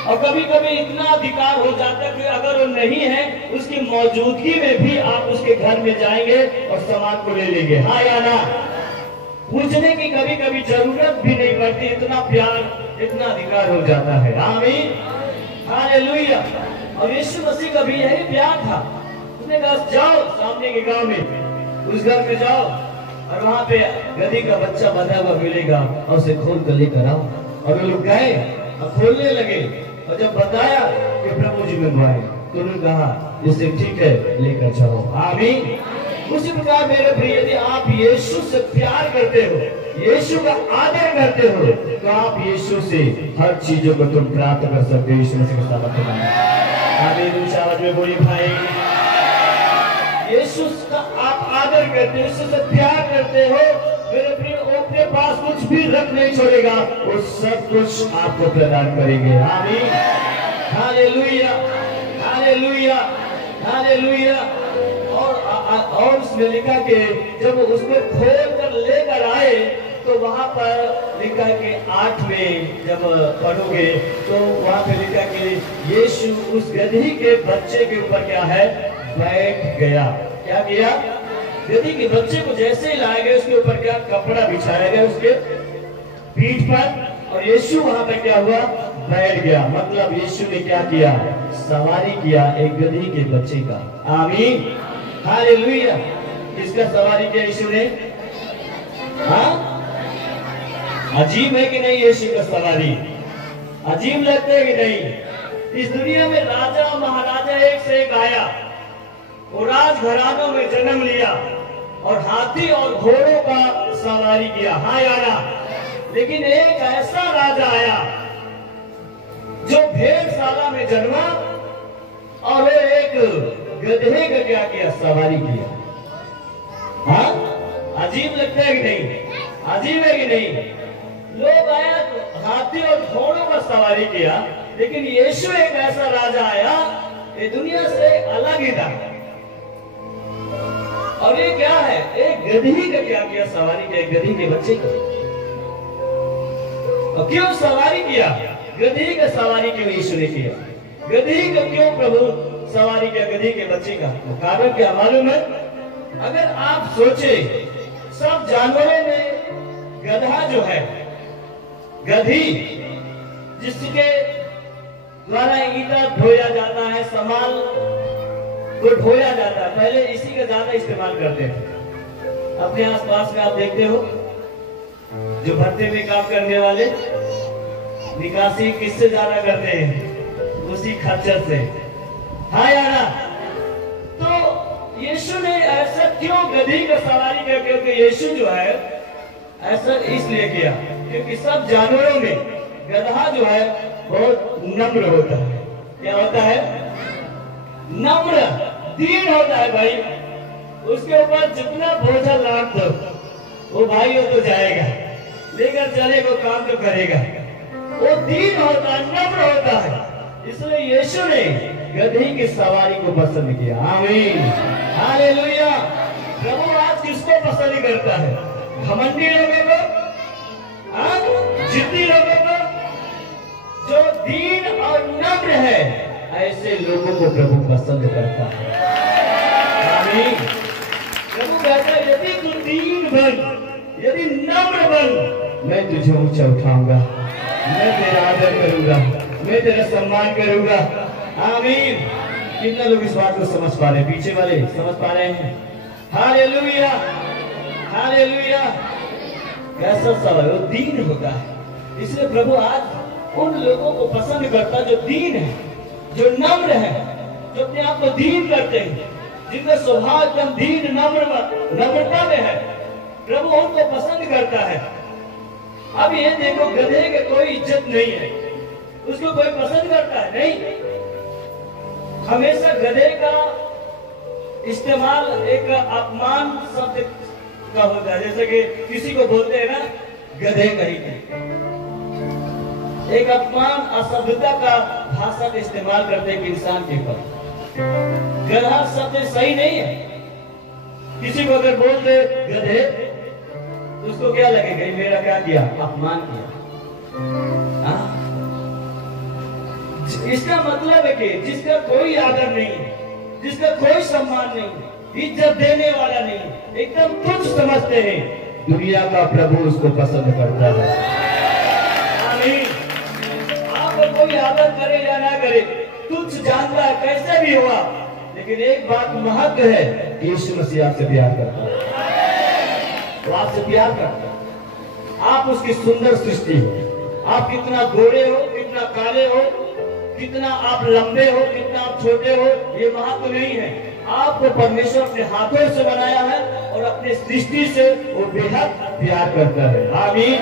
और कभी कभी इतना अधिकार हो जाता है कि अगर वो नहीं है उसकी मौजूदगी में भी आप उसके घर में जाएंगे और सामान को ले लेंगे, हाँ या ना। पूछने की कभी कभी जरूरत भी नहीं पड़ती, इतना प्यार, इतना अधिकार हो जाता है। आमीन। हालेलुया। और यीशु मसीह का भी यही प्यार था। उसने कहा जाओ सामने के गांव में, उस घर में जाओ और वहां पे गधी का बच्चा बंधा हुआ मिलेगा और उसे खोल कर लेकर आओ। और वो लोग गए और खोलने लगे और जब बताया कि प्रभु जी मंगवाए तो उन्होंने कहा इसे ठीक है लेकर जाओ। आमीन। उसी प्रकार मेरे प्रिय, यदि आप यीशु से प्यार करते हो, यीशु का आदर करते हो, तो आप यीशु से हर चीजों को तुम प्राप्त कर सकते हो। यीशु मसीह के सामर्थ्य में आमीन। ऊंची आवाज में बोलिए भाई, यीशु का आप आदर करते हो, यीशु से प्यार करते हो, मेरे प्रिय, वो अपने पास कुछ भी रख नहीं छोड़ेगा, वो सब कुछ आपको प्रदान करेंगे। आमीन। Hallelujah, hallelujah, hallelujah. और उसमें लिखा कि जब उसको खोल कर लेकर आए तो वहां पर लिखा कि 8 में जब पढ़ोगे तो वहां पे लिखा कि यीशु उस गधी के बच्चे के ऊपर क्या है, बैठ गया। क्या किया, गधी के बच्चे को जैसे ही लाए गए उसके ऊपर क्या, कपड़ा बिछाया गया उसके पीठ पर, और यीशु वहां पर क्या हुआ, बैठ गया। मतलब यीशु ने क्या किया, सवारी किया एक गधी के बच्चे का। आमीन। हालेलुया। किसका सवारी किया यीशु ने? हाँ, अजीब है कि नहीं यीशु का सवारी? अजीब लगता है कि नहीं? इस दुनिया में राजा महाराजा एक से एक आया, वो राजघरानों में जन्म लिया और हाथी और घोड़ों का सवारी किया। हाँ यारा, लेकिन एक ऐसा राजा आया जो भेड़शाला में जन्मा और वो एक गधे का क्या किया? सवारी किया। हाँ, अजीब लगता है कि नहीं? अजीब है कि नहीं? लोग आया हाथी और घोड़ों का सवारी किया, लेकिन यीशु एक ऐसा राजा आया ये दुनिया से अलग ही था। और ये क्या है? एक गधी का क्या किया? सवारी किया, गधी के बच्चे का। और क्यों सवारी किया? गधी का सवारी क्यों यीशु ने किया? गधी का क्यों प्रभु सवारी किया? गधी के बच्चे का कारण क्या मालूम है? अगर आप सोचे, सब जानवरों में गधा जो है, गधी जिसके द्वारा ईंटा ढोया जाता है, सामान को ढोया जाता है, पहले इसी का ज्यादा इस्तेमाल करते थे। अपने आसपास में आप देखते हो जो भट्टे में काम करने वाले निकासी किससे ज्यादा करते हैं? उसी खच्चर से। हाँ यारा, तो यीशु ने ऐसा क्यों गधी का सवारी किया? क्योंकि यीशु जो है ऐसा इसलिए किया क्योंकि सब जानवरों में गधा जो है बहुत नम्र होता है। क्या होता है? नम्र, दीन होता है भाई। उसके ऊपर जितना बोझा लाद दो वो भाई वो तो जाएगा, लेकर चलेगा, काम तो करेगा। वो दीन होता है, नम्र होता है। इसलिए यीशु ने गधी की सवारी को पसंद किया। आमीन, हालेलुया। प्रभु आज किसको पसंद करता है? घमंडी लोगों को? जिद्दी लोगों को? जो दीन और नम्र है, ऐसे लोगों को प्रभु पसंद करता है। आमीन। प्रभु कहता है यदि तू दीन बन, यदि नम्र बन, मैं तुझे ऊंचा उठाऊंगा, मैं तेरा आदर करूंगा, मैं तेरा सम्मान करूंगा। आमीन। कितना लोग इस बात को समझ पा रहे हैं? पीछे वाले समझ पा रहे हैं? Hallelujah, hallelujah. कैसा सवाल? वो दीन होता है। इसलिए प्रभु आज उन लोगों को पसंद करता जो दीन है, जो नम्र है, जो अपने आप को दीन करते हैं, जिनका स्वभाव एकदम दीन नम्रता में है। प्रभु उनको पसंद करता है। अब ये देखो, गधे के कोई इज्जत नहीं है, उसको कोई पसंद करता है? नहीं। हमेशा गधे का इस्तेमाल एक अपमान शब्द का होता है। जैसे कि किसी को बोलते हैं ना गधे कहीं के, एक अपमान असभ्यता का भाषा का इस्तेमाल करते हैं इंसान के ऊपर। गधा शब्द सही नहीं है। किसी को अगर बोल दे गधे तो उसको क्या लगेगा? मेरा क्या किया? अपमान किया। इसका मतलब है कि जिसका कोई आदर नहीं है, जिसका कोई सम्मान नहीं, इज्जत देने वाला नहीं, एकदम तुच्छ समझते हैं, दुनिया का प्रभु उसको पसंद करता है। आमीन। आपको कोई आदर करे या ना करे, तुच्छ जानता है, कैसे भी हुआ, लेकिन एक बात महत्व है, यीशु मसीह आपसे प्यार करता है। वो आपसे प्यार करता है। आप उसकी सुंदर सृष्टि हो। आप कितना गोरे हो, कितना काले हो, कितना आप लंबे हो, कितना आप छोटे हो, ये महत्व नहीं है। आपको परमेश्वर अपने हाथों से बनाया है और अपने सृष्टि से वो बेहद प्यार करता है। आमीन।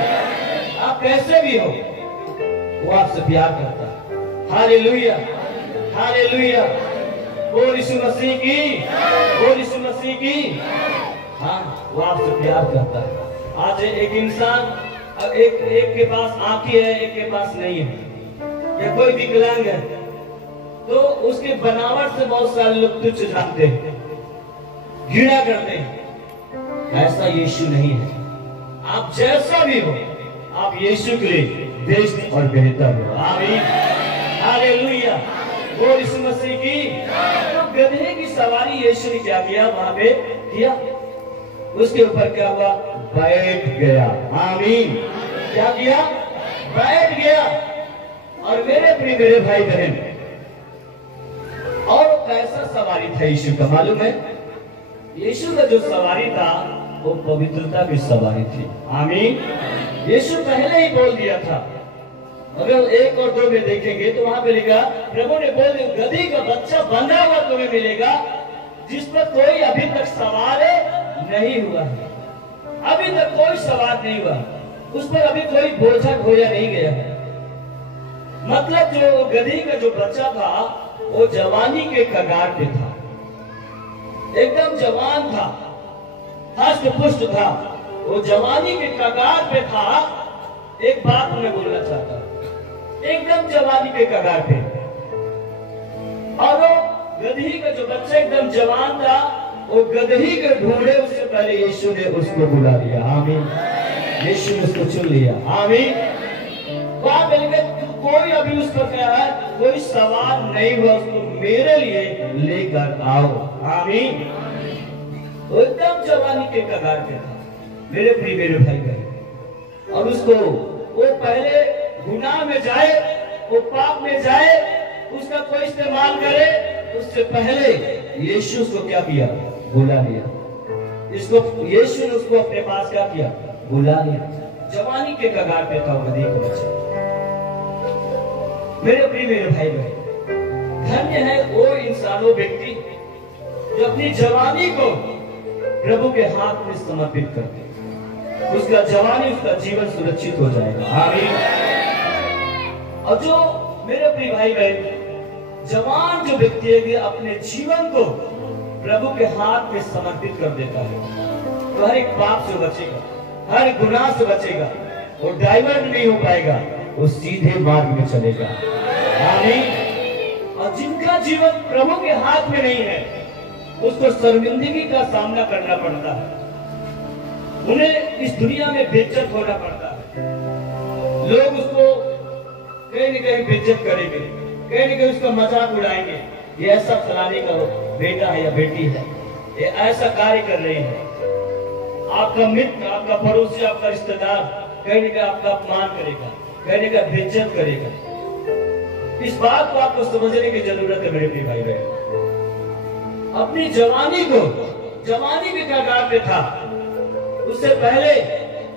आप कैसे भी हो, वो आपसे प्यार करता है। Hallelujah, hallelujah. बोल यीशु मसीह की, बोल यीशु मसीह की। हाँ, वो आपसे प्यार करता है। आज एक इंसान, एक के पास आंखें है, एक के पास नहीं है, या कोई विकलांग है, तो उसके बनावट से बहुत सारे लोग तुच्छ जानते हैं, घृणा करते हैं। ऐसा यीशु नहीं है। आप जैसा भी हो, आप यीशु के लिए बेस्ट और बेहतर हो। आमीन, हालेलुया। बोल यीशु मसीह की। तो गधे की सवारी यीशु ने क्या किया? वहां पे किया। उसके ऊपर क्या हुआ? बैठ गया। आमीन। क्या किया? बैठ गया। और मेरे भाई बहन, और कैसा सवारी था यीशु का मालूम है? यीशु का जो सवारी था वो पवित्रता की सवारी थी। आमीन। यीशु पहले ही बोल दिया था। अगर 1 और 2 में देखेंगे तो वहां पे लिखा, प्रभु ने बोल दिया, गधी का बच्चा बंधा हुआ तुम्हें मिलेगा, जिस पर कोई अभी तक सवार नहीं हुआ है। अभी तक कोई सवार नहीं हुआ, उस पर अभी कोई बोझा ढोया नहीं गया है। मतलब जो गधी का जो बच्चा था वो जवानी के कगार पे था, एकदम जवान था, हष्ट पुष्ट था, वो जवानी के कगार पे था। एक बात मैं बोलना चाहता हूं, एकदम जवानी के कगार पे। और वो गधी का जो बच्चा एकदम जवान था, वो गधी के ढूंढे उससे पहले यीशु ने उसको बुला लिया। आमीन। यीशु ने उसको चुन लिया। आमीन। वहां पे लिखा, कोई अभी उस पर क्या है, कोई सवार नहीं हुआ, उसको मेरे लिए लेकर आओ। आमीन। वो एकदम जवानी के कगार पे था मेरे प्रिय मेरे भाई बहन। और उसको वो पहले गुनाह में जाए, वो पाप में जाए, उसका कोई इस्तेमाल करे, उससे पहले यीशु उसको क्या किया, बुला लिया। इसको यीशु ने उसको अपने पास क्या किया, बुला लिया। जवानी के कगार पे था वो गधी का बच्चा। मेरे प्रिय मेरे भाई बहन, धन्य है वो इंसानों व्यक्ति जो अपनी जवानी को प्रभु के हाथ में समर्पित करते, उसका जवानी, उसका जीवन सुरक्षित हो जाएगा। आमीन। और जो मेरे प्रिय भाई बहन, जवान जो व्यक्ति है अपने जीवन को प्रभु के हाथ में समर्पित कर देता है, तो हर एक पाप से बचेगा, हर गुनाह से बचेगा, वो डाइवर्ट नहीं हो पाएगा, वो सीधे मार्ग में चलेगा। आमीन। और जिनका जीवन प्रभु के हाथ में नहीं है, उसको शर्मिंदगी का सामना करना पड़ता है, उन्हें इस दुनिया में बेइज्जत होना पड़ता है। लोग उसको कहीं न कहीं बेइज्जत करेंगे, कहीं न कहीं उसका मजाक उड़ाएंगे, ये ऐसा फलाने का बेटा है या बेटी है, ये ऐसा कार्य कर रही है। आपका मित्र, आपका पड़ोसी, आपका रिश्तेदार कहीं न कहीं आपका अपमान करेगा, कहीं न कहीं बेइज्जत करेगा। इस बात को आपको समझने की जरूरत है मेरे प्रिय भाई बहन। अपनी जवानी को, जवानी के कगार पे था, उससे पहले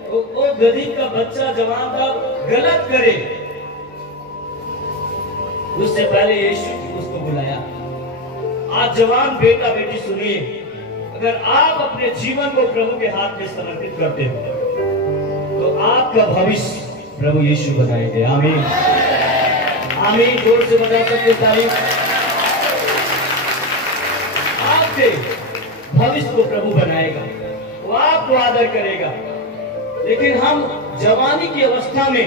वो गधी का बच्चा जवान था, गलत करे, उससे पहले यीशु उसको बुलाया। आज जवान बेटा बेटी सुनिए, अगर आप अपने जीवन को प्रभु के हाथ में समर्पित करते हो तो आपका भविष्य प्रभु यीशु बनाएंगे। आमीन। आमीन। जोर से बता सकते तारीफ। आपके भविष्य को प्रभु बनाएगा, वो आपको आदर करेगा। लेकिन हम जवानी की अवस्था में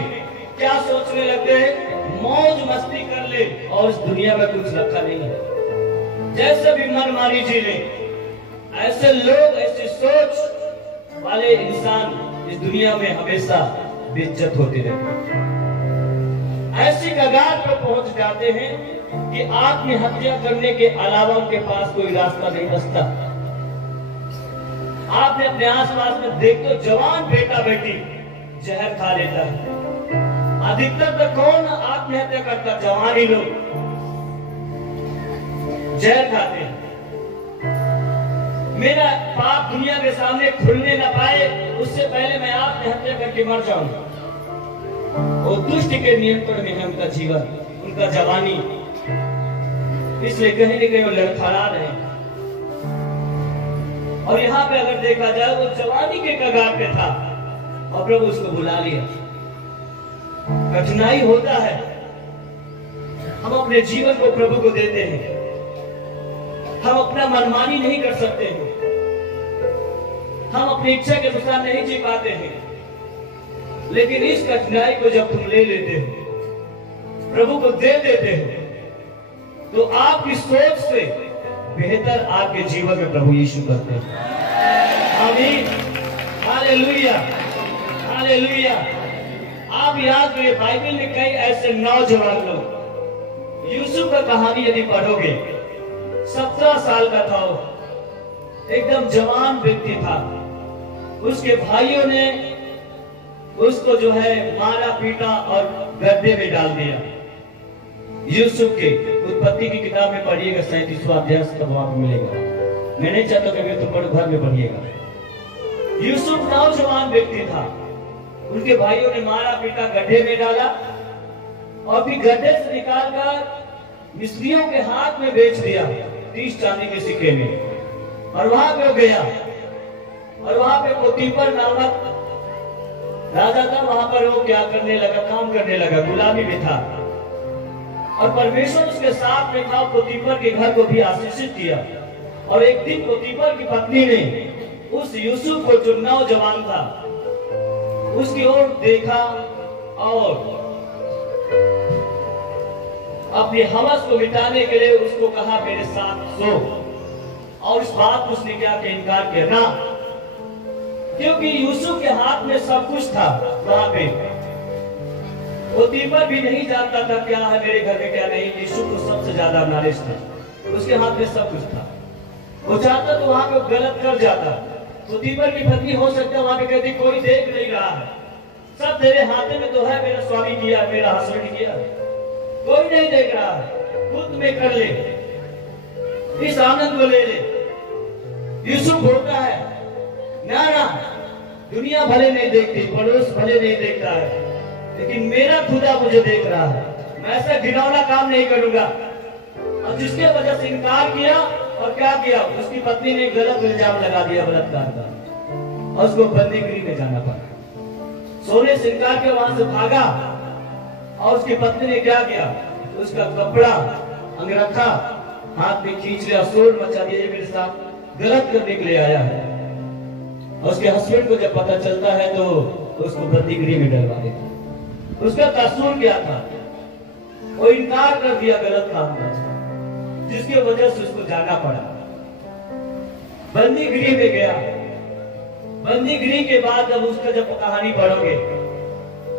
क्या सोचने लगते हैं, मौज मस्ती कर ले और इस दुनिया में कुछ रखा नहीं है, जैसे भी मन मानी जी ले। ऐसे लोग, ऐसे सोच वाले इंसान इस दुनिया में हमेशा बेइज्जत होते रहते हैं। ऐसी कगार पर पहुंच जाते हैं कि आत्महत्या करने के अलावा उनके पास कोई रास्ता नहीं बचता। आपने अपने आसपास में देख तो जवान बेटा बेटी जहर खा लेता है। अधिकतर तो कौन आत्महत्या करता, जवान ही लोग जहर खाते हैं। मेरा पाप दुनिया के सामने खुलने न पाए, उससे पहले मैं आत्महत्या करके मर जाऊंगा। वो दुष्ट के नियंत्रण में है उनका जीवन, उनका जवानी, इसलिए कहीं न कहीं वो लड़खड़ा रहे हैं। और यहाँ पे अगर देखा जाए, वो जवानी के कगार पे था और प्रभु उसको बुला लिया। कठिनाई होता है, हम अपने जीवन को प्रभु को देते हैं, हम अपना मनमानी नहीं कर सकते हैं, हम अपनी इच्छा के अनुसार नहीं जी पाते हैं। लेकिन इस कठिनाई को जब तुम ले लेते हो, प्रभु को दे देते हो, तो आपकी सोच से बेहतर आपके जीवन में प्रभु यीशु करते हैं। आमीन। हालेलुया। हालेलुया। आप याद करिए, बाइबल में कई ऐसे नौजवान लोग, यूसुफ का कहानी यदि पढ़ोगे, 17 साल का था वो, एकदम जवान व्यक्ति था। उसके भाइयों ने उसको जो है मारा पीटा और गड्ढे में डाल दिया। यूसुफ के उत्पत्ति की किताब में पढ़िएगा, 37वां अध्याय तब वहां मिलेगा। मैं नहीं चाहता कि तुम बड़े घर में बनिएगा। यूसुफ नौजवान व्यक्ति था, उनके भाइयों ने मारा पीटा, गड्ढे में डाला और फिर गड्ढे से निकालकर मिस्रियों के हाथ में बेच दिया 30 चांदी के सिक्के में। और वहां पे वो गया और वहां पे पोतीफर नामक राजा था, वहां पर वो क्या करने लगा, काम करने लगा, गुलामी में था। और परमेश्वर उसके साथ में था, पोतीफर के घर को भी आशीषित किया। और एक दिन पोतीफर की पत्नी ने उस यूसुफ को, जो नौजवान था, उसकी ओर देखा और अपनी हवस को मिटाने के लिए उसको कहा मेरे साथ सो। और इस बात को उसने क्या इनकार किया ना, क्योंकि यूसुफ के हाथ में सब कुछ था। वहां पे पोतीफर भी नहीं जानता था क्या है मेरे घर में क्या नहीं। यूसुफ को सबसे ज्यादा नॉलेज था, उसके हाथ में सब कुछ था। वो चाहता तो वहां पे गलत कर जाता। पोतीफर की पत्नी हो सकता है वहां पे कहती कोई देख नहीं रहा है, सब तेरे हाथ में तो है, मेरा स्वामी किया, मेरा हस्बैंड किया, कोई नहीं देख रहा है, खुद में कर ले, इस आनंद को ले ले। यूसुफ बोलता है ना ना, दुनिया भले नहीं देखती, पड़ोस भले नहीं देखता है, लेकिन मेरा खुदा मुझे देख रहा है। मैं ऐसा घिनौना काम नहीं करूंगा। और जिसके वजह से इनकार किया और क्या किया, उसकी पत्नी ने गलत इल्जाम लगा दिया बलात्कार का और उसको बंदीगृह में जाना पड़ा। सोने से इनकार किया, वहां से भागा और उसकी पत्नी ने क्या किया, उसका कपड़ा अंगरखा हाथ में खींच लिया, शोर मचा दिया, मेरे साथ गलत करने के लिए आया है। और उसके हस्बैंड को जब पता चलता है तो उसको बंदीगृह में डलवा देता। उसका कसूर क्या था, वो इनकार कर दिया गलत काम का, जिसकी वजह से उसको जाना पड़ा। बंदीगृह में गया। बंदीगृह के बाद जब उसका जब कहानी पढ़ोगे,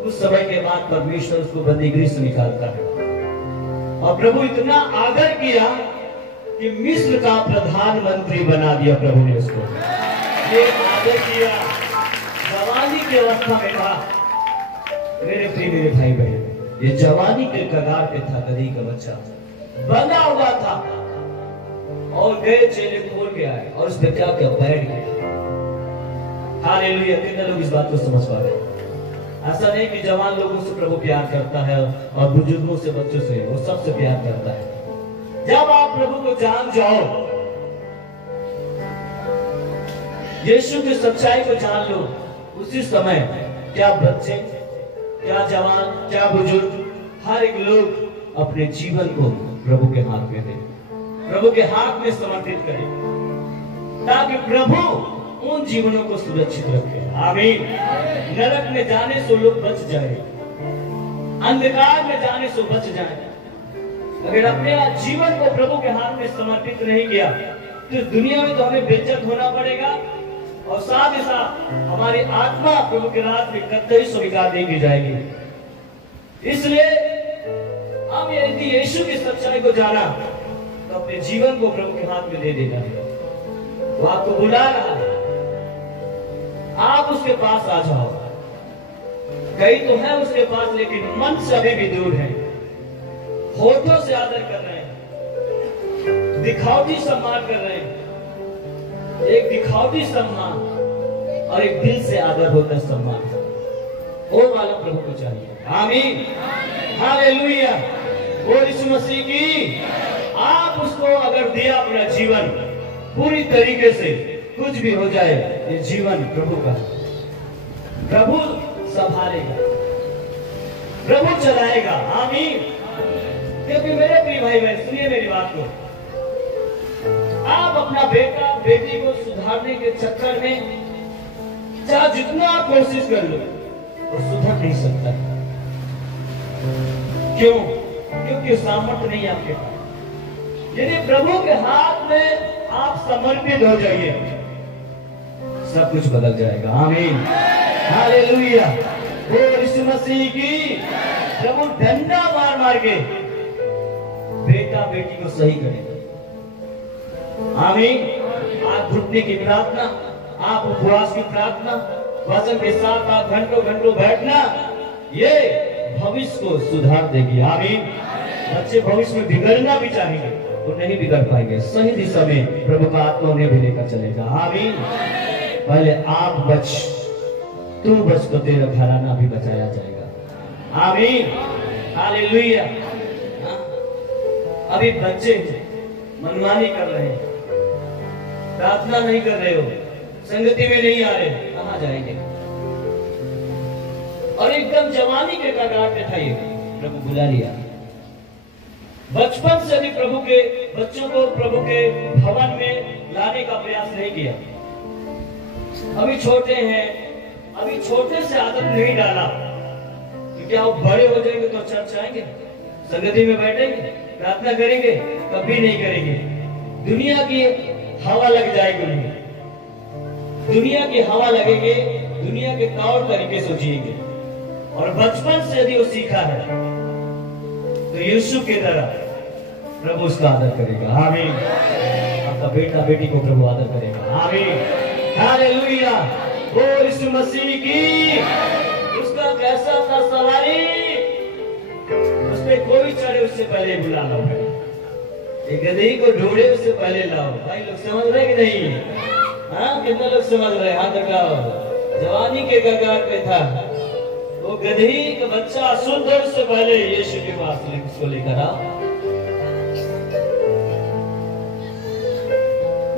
उस समय के बाद परमेश्वर उसको बंदीगृह से निकालता है और प्रभु इतना आदर किया कि मिस्र का प्रधानमंत्री बना दिया प्रभु ने उसको। ये आदर किया, जवानी की अवस्था में था। मेरे प्रिय मेरे भाई बहन, ये जवानी के कगार पे था, गधी का बच्चा बना हुआ था और गए चेले खोल के आए और उस पे क्या क्या बैठ गया। हालेलुया। कितने लोग इस बात को समझ पा रहे हैं? ऐसा नहीं कि जवान लोगों से प्रभु प्यार करता है और बुजुर्गों से, बच्चों से, वो सबसे प्यार करता है। जब आप प्रभु को जान जाओ, यीशु की सच्चाई को जान लो, उसी समय क्या बच्चे, क्या जवान, क्या बुजुर्ग, हर एक लोग अपने जीवन को प्रभु के हाथ में दे, प्रभु के हाथ में समर्पित करें, ताकि प्रभु उन जीवनों को सुरक्षित रखे। आमीन। नरक में जाने से लोग बच जाए, अंधकार में जाने से बच जाए। अगर अपने जीवन को प्रभु के हाथ में समर्पित नहीं किया तो दुनिया में तो हमें बेइज्जत होना पड़ेगा और साथ ही साथ हमारी आत्मा प्रभु के राज में कतई स्वीकार नहीं की जाएगी। इसलिए हम यदि यीशु की सच्चाई को जाना तो अपने जीवन को प्रभु के हाथ में दे देना है। वो आपको बुला रहा है, आप उसके पास आ जाओ। कई तो है उसके पास, लेकिन मन से अभी भी दूर है। होठों से आदर कर रहे हैं, दिखावटी सम्मान कर रहे हैं। एक दिखावटी सम्मान और एक दिल से आदर होता है सम्मान, वो वाला प्रभु को चाहिए। आमीन। हालेलुया। बोल यीशु मसीह की। आप उसको अगर दिया अपना जीवन पूरी तरीके से, कुछ भी हो जाए, ये जीवन प्रभु का, प्रभु संभालेगा, प्रभु चलाएगा। आमीन। क्योंकि मेरे प्रिय भाई बहन, सुनिए मेरी बात को, आप अपना बेटा बेटी को सुधारने के चक्कर में चाहे जितना आप कोशिश कर लो, वो सुधर नहीं सकता। क्यों? क्योंकि सामर्थ्य नहीं आपके पास। यदि प्रभु के हाथ में आप समर्पित हो जाइए, सब कुछ बदल जाएगा। आमीन। हालेलुया। बोल यीशु मसीह की। प्रभु डंडा मार मार के बेटा बेटी को सही करेगा। आमीन। आप घुटने की प्रार्थना, आप उपवास की प्रार्थना, वचन के साथ आप घंटों घंटों बैठना, ये भविष्य को सुधार देगी। आमीन। बच्चे भविष्य में बिगड़ना भी चाहेंगे, वो नहीं भी कर पाएंगे। सही दिशा में प्रभु का आत्मा उन्हें भी लेकर चलेगा। आमीन। पहले आप बच, तू बच तो तेरा घराना भी बचाया जाएगा। आमीन, हालेलुया। अभी बच्चे मनमानी कर रहे हैं, प्रार्थना नहीं कर रहे हो, संगति में नहीं आ रहे, कहां जाएंगे? और एकदम जवानी के कगार पे था, ये प्रभु बुला लिया। बचपन से भी प्रभु के बच्चों को प्रभु के भवन में लाने का प्रयास नहीं किया। अभी छोटे हैं, अभी छोटे से आदत नहीं डाला, तो क्या वो बड़े हो जाएंगे तो चर्च आएंगे, संगति में बैठेंगे, प्रार्थना करेंगे? कभी नहीं करेंगे। दुनिया की हवा लग जाएगी उन्हें, दुनिया की हवा लगेंगे, दुनिया के तौर तरीके सोचिएंगे। और बचपन से यदि वो सीखा है तो यीशु की तरह प्रभु उसका आदर करेगा। आमीन। आपका बेटा बेटी को प्रभु आदर करेगा। आमीन, हालेलुया। बोल यीशु मसीह की। उसका कैसा था सवारी, उसपे कोई चढ़े उससे पहले बुला लो। एक गदही को ढूंढे उससे पहले लाओ। भाई लोग समझ रहे कि नहीं? हाँ, कितना लोग समझ रहे? हाथ लगाओ। जवानी के कगार पे था, वो गदही का बच्चा शुद्ध है, उससे पहले यीशु के पास उसको लेकर आओ।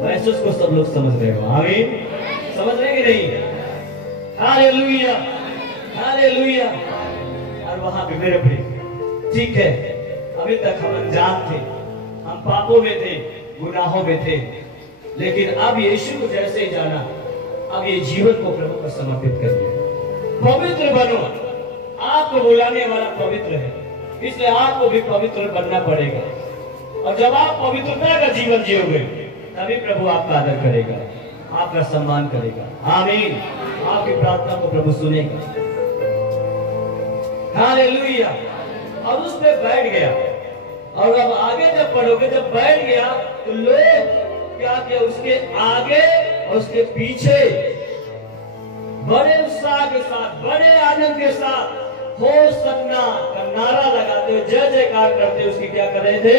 महसूस को सब लोग समझ रहे हो? आमीन, समझ रहे कि नहीं? Hallelujah, hallelujah. और वहां पे मेरे प्रिय, ठीक है, अभी तक हम अनजान थे, हम पापों में थे, गुनाहों में थे, लेकिन अब यीशु को जैसे ही जाना, अब ये जीवन को प्रभु को समर्पित करिए। पवित्र बनो। आपको बुलाने वाला पवित्र है, इसलिए आपको भी पवित्र बनना पड़ेगा। और जब आप पवित्रता का जीवन जियोगे, तभी प्रभु आपका आदर करेगा, आपका सम्मान करेगा। आमीन। आपकी प्रार्थना को प्रभु सुनेगा। हालेलुया। और उस पे बैठ गया। और अब आगे जब पढ़ोगे, जब बैठ गया तो लोग क्या किया? उसके आगे और उसके पीछे बड़े उत्साह के साथ, बड़े आनंद के साथ होसन्ना का नारा लगाते हुए, जय जयकार करते हुए उसकी क्या कर रहे थे?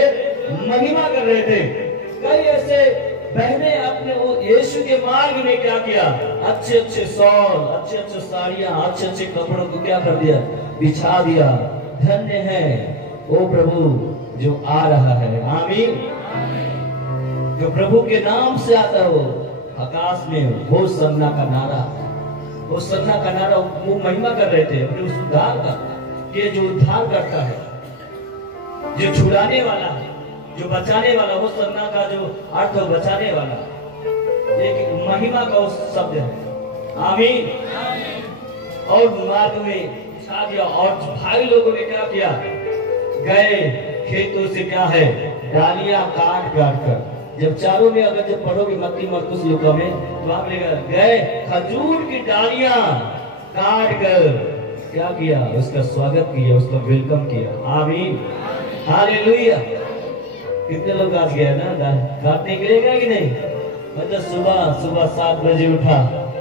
महिमा कर रहे थे। कई ऐसे बहने अपने वो यीशु के मार्ग में क्या किया? अच्छे अच्छे शॉल, अच्छे अच्छे साड़ियां, अच्छे अच्छे कपड़ों को क्या कर दिया? बिछा दिया। धन्य है वो प्रभु जो आ रहा है। आमीन। जो प्रभु के नाम से आता हो, आकाश में होसन्ना का नारा, वो सन्ना का नारा वो महिमा कर रहे थे अपने उस उद्धार का, कि जो उद्धार करता है, जो छुड़ाने वाला है, जो बचाने वाला, वो सन्ना का जो अर्थ है बचाने वाला, एक महिमा का उस शब्द है। आमीन। और मार्ग में छा दिया। और भाई लोगों ने क्या किया? गए खेतों से क्या है? डालियां काट काट कर। जब चारों में अगर जब पढ़ोगे मत्ती मरकुस लूका में, तो आप गए खजूर की डालियां काट कर क्या किया? उसका स्वागत किया, उसका वेलकम किया। आमीन, हालेलुया। कितने लोग आज गए ना काटने के लिए? गए कि नहीं? मतलब सुबह सुबह 7 बजे उठा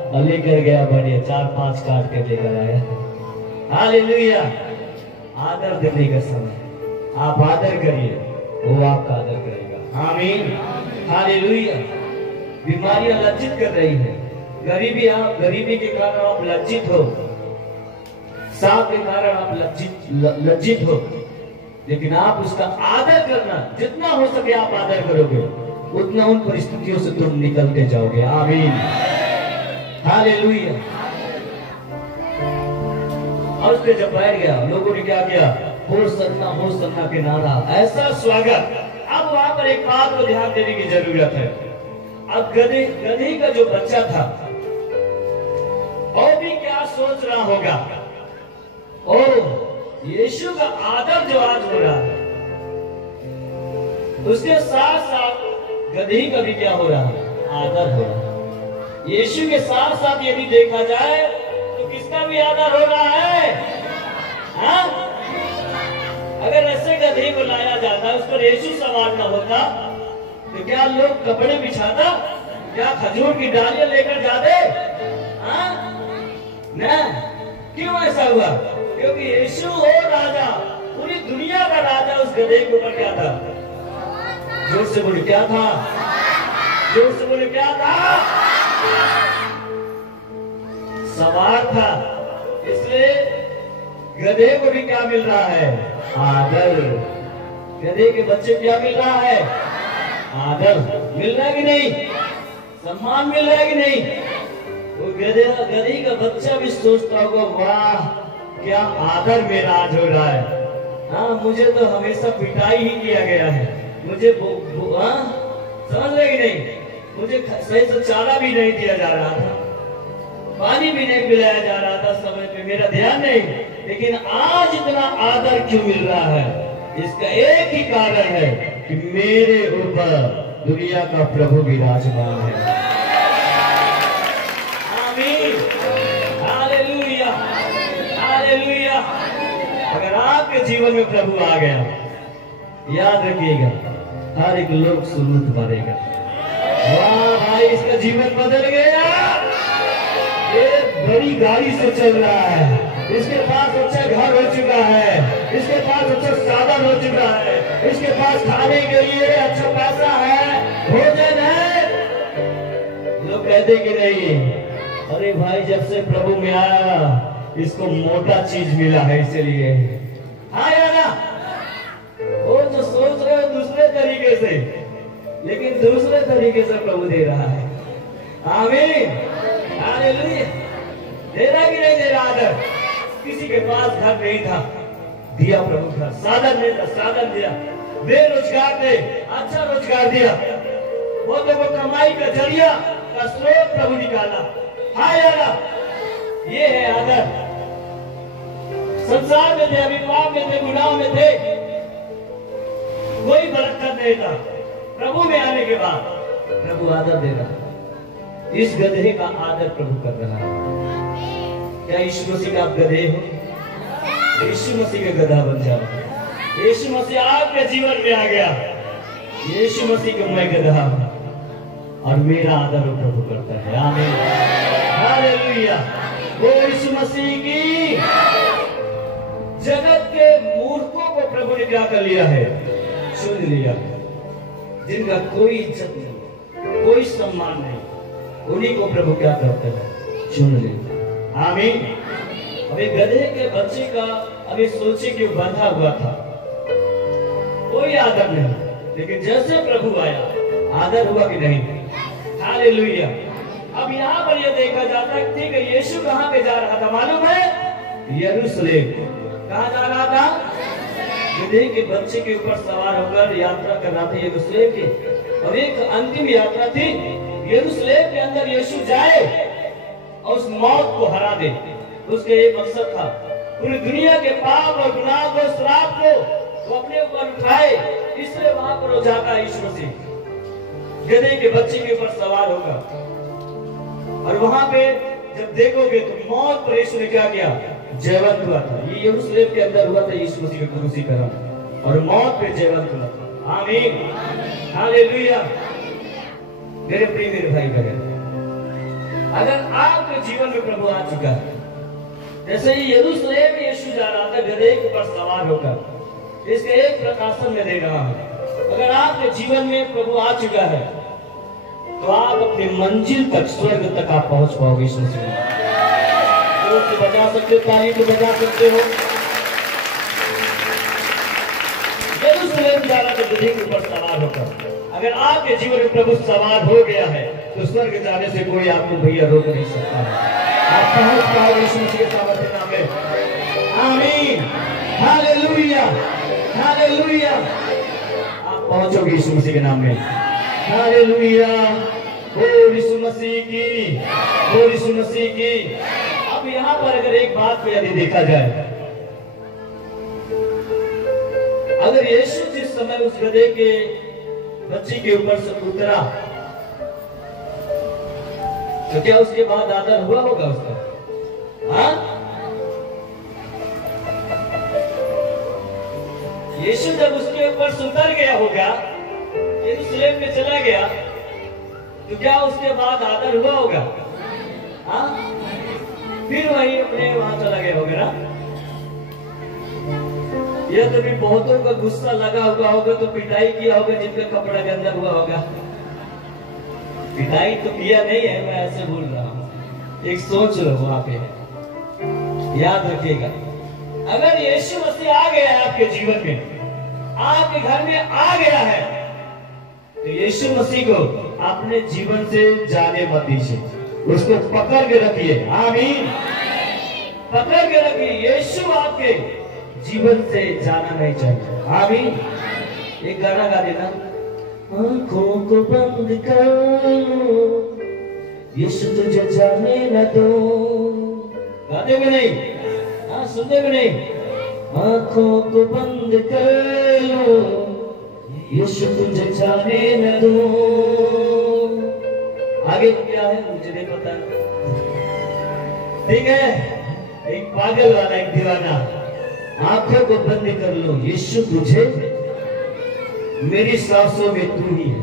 और लेकर गया, बढ़िया 4-5 काट के लेकर आया। हालेलुया। आदर देने का समय, आप आदर करिए, वो आपका आदर करेगा। आमीन, हालेलुया। बीमारियां लज्जित कर रही है, गरीबी के कारण आप लज्जित हो, सांप के कारण आप लज्जित हो, लेकिन आप उसका आदर करना, जितना हो सके आप आदर करोगे, उतना उन परिस्थितियों से तुम निकलते जाओगे। आमीन, हालेलुया। और उसके जब बैठ गया, लोगों ने क्या किया? होसन्ना के नारा, ऐसा स्वागत। अब वहां पर एक बात को ध्यान देने की जरूरत है। अब गधी का जो बच्चा था, वो भी क्या सोच रहा होगा? ओ, यीशु का आदर जो आज हो रहा है, उसके साथ साथ गधी का भी क्या हो रहा है? आदर हो रहा है। यीशु के साथ साथ यदि देखा जाए तो किसका भी आदर हो रहा है? हाँ? अगर ऐसे गधी को लाया जाता, उस पर यीशु सवार न होता, तो क्या लोग कपड़े बिछाता? क्या खजूर की डालियां लेकर जाते? हाँ? ना? क्यों ऐसा हुआ? क्योंकि यीशु वो राजा, पूरी दुनिया का राजा उस गधे के ऊपर क्या था? जोर से बोले क्या था? जोर से बोले क्या था? सवार था। इसलिए गधे को भी क्या मिल रहा है? आदर। गधे के बच्चे क्या मिल रहा है? आदर मिल रहा है कि नहीं? सम्मान मिल रहा है कि नहीं? वो गधे का बच्चा भी सोचता होगा, वाह क्या आदर मेरा आज हो रहा है। हाँ, मुझे तो हमेशा पिटाई ही किया गया है। मुझे समझ रहे कि नहीं? मुझे सही से चारा भी नहीं दिया जा रहा था, पानी भी नहीं पिलाया जा रहा था समय पे, मेरा ध्यान नहीं। लेकिन आज इतना आदर क्यों मिल रहा है? इसका एक ही कारण है कि मेरे ऊपर दुनिया का प्रभु विराजमान है। आमीन, हालेलुया, हालेलुया। अगर आपके जीवन में प्रभु आ गया, याद रखिएगा, हर एक लोग सुरूत मारेगा। वाह भाई, इसका जीवन बदल गया। ये बड़ी गाड़ी से चल रहा है, इसके पास अच्छा घर हो चुका है, इसके पास अच्छा साधन हो चुका है, इसके पास खाने के लिए अच्छा पैसा है, भोजन है। लोग कहते कि नहीं, अरे भाई जब से प्रभु में आया इसको मोटा चीज मिला है इसलिए। हाँ या ना? वो जो सोच रहे हो दूसरे तरीके से, लेकिन दूसरे तरीके से प्रभु दे रहा है। आमीन, हालेलुया। दे रहा कि नहीं दे रहा आदर? किसी के पास घर नहीं था, दिया प्रभु घर। साधन नहीं था, साधन दिया। बेरोजगार थे, अच्छा रोजगार दिया। वो तो वो कमाई का जरिया का स्रोत प्रभु निकाला। हाँ या ना? ये है आदर। संसार में थे, अभिपाप में थे, गुनाह में थे, कोई बरकत नहीं था। प्रभु में आने के बाद प्रभु आदर दे रहा। इस गधे का आदर प्रभु कर रहा है। क्या यीशु मसीह का आप गधे हो? यीशु मसीह का गधा बन जाओ। यीशु मसीह आपके जीवन में आ गया। यीशु मसीह को मैं गधा हूं और मेरा आदर वो प्रभु करता है। आमीन, हालेलुया। वो यीशु मसीह की जगत के मूर्खों को प्रभु ने क्या कर लिया है? चुन लिया। जिनका कोई इज्जत नहीं, कोई सम्मान नहीं, उन्हीं को प्रभु क्या करते हैं? चुन लिया। आमीन। अभी गधे के बच्चे का अभी सोचे कि बंधा हुआ था, कोई आदर नहीं, लेकिन जैसे प्रभु आया आदर हुआ कि नहीं? हालेलुया। अब यहाँ पर यह देखा जाता है, ठीक है, यीशु कहाँ पे जा रहा था मालूम है? यरूशलेम। कहाँ जा रहा था? गधे के बच्चे के ऊपर सवार होकर यात्रा कर रहा था यरूशलेम की। और एक अंतिम यात्रा थी, यरूशलेम के अंदर यीशु जाए और उस मौत को हरा दे। उसका एक मकसद था, पूरी दुनिया के पाप और गुनाह को, श्राप को वो अपने ऊपर उठाए। इसलिए वहां पर वो जाता है यीशु मसीह, गधे के बच्चे के ऊपर सवार होगा। और वहां पे जब देखोगे तो मौत पर यीशु ने क्या किया? जयवंत हुआ था। ये यरूशलेम के अंदर हुआ था यीशु मसीह का क्रूसीकरण, और मौत पे जयवंत हुआ था। आमीन, हालेलुया। मेरे प्रिय मेरे भाई बहन, अगर आपके जीवन में प्रभु आ चुका है, जैसे ही यरूशलेम में यीशु जा रहा था गधे के ऊपर सवार होकर, इसके एक प्रकाशन में दे रहा हूं। अगर आपके जीवन में प्रभु आ चुका है तो आप अपनी मंजिल तक, स्वर्ग तक आप पहुंच पाओगे। यीशु मसीह तो बजा सकते हो, ताली तो बजा सकते हो। यरूशलेम जा रहा था गधे के ऊपर सवार होकर। अगर आपके जीवन में प्रभु सवार हो गया है तो स्वर्ग जाने से कोई आपको भैया रोक नहीं सकता है। आप पहुंच पाओगे यीशु मसीह के सामर्थ्य नाम में। आमीन, हालेलुया, हालेलुया। आप पहुंचोगे यीशु मसीह के नाम में। हालेलुया, बोल यीशु मसीह की, बोल यीशु मसीह की। अब यहाँ पर अगर एक बात को यदि देखा जाए, अगर यीशु जिस समय उस गधे के बच्चे के ऊपर से उतरा तो क्या उसके बाद आदर हुआ होगा उसका? हाँ? यीशु जब उसके ऊपर से उतर गया होगा, यरूशलेम में चला गया, तो क्या उसके बाद आदर हुआ होगा? हाँ? फिर वही अपने वहां चला गया होगा ना? यह तो भी बहुतों का गुस्सा लगा हुआ होगा तो पिटाई किया होगा जिनका कपड़ा गंदा हुआ होगा। पिटाई तो किया नहीं है, मैं ऐसे बोल रहा हूँ, एक सोच लो वहां पे है। याद रखिएगा, अगर यीशु मसीह आ गया है आपके जीवन में, आपके घर में आ गया है, तो यीशु मसीह को अपने जीवन से जाने मत दीजिए, उसको पकड़ के रखिए। आमीन, पकड़ के रखिए। यीशु आपके जीवन से जाना नहीं चाहिए। आमीन। एक गाना गा देना, आंखों को बंद करो, यीशु तुझे जाने न दो। गाते भी नहीं, हाँ सुनते भी नहीं। आंखों को बंद करो, यीशु तुझे जाने न दो। आगे क्या है मुझे नहीं पता, ठीक है। एक पागल वाला, एक दीवाना, आंखों को बंद कर लो, यीशु तुझे, मेरी सांसों में तू ही है।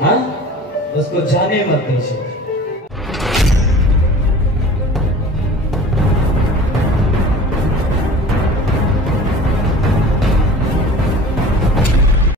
हाँ, उसको जाने मत दीजिए।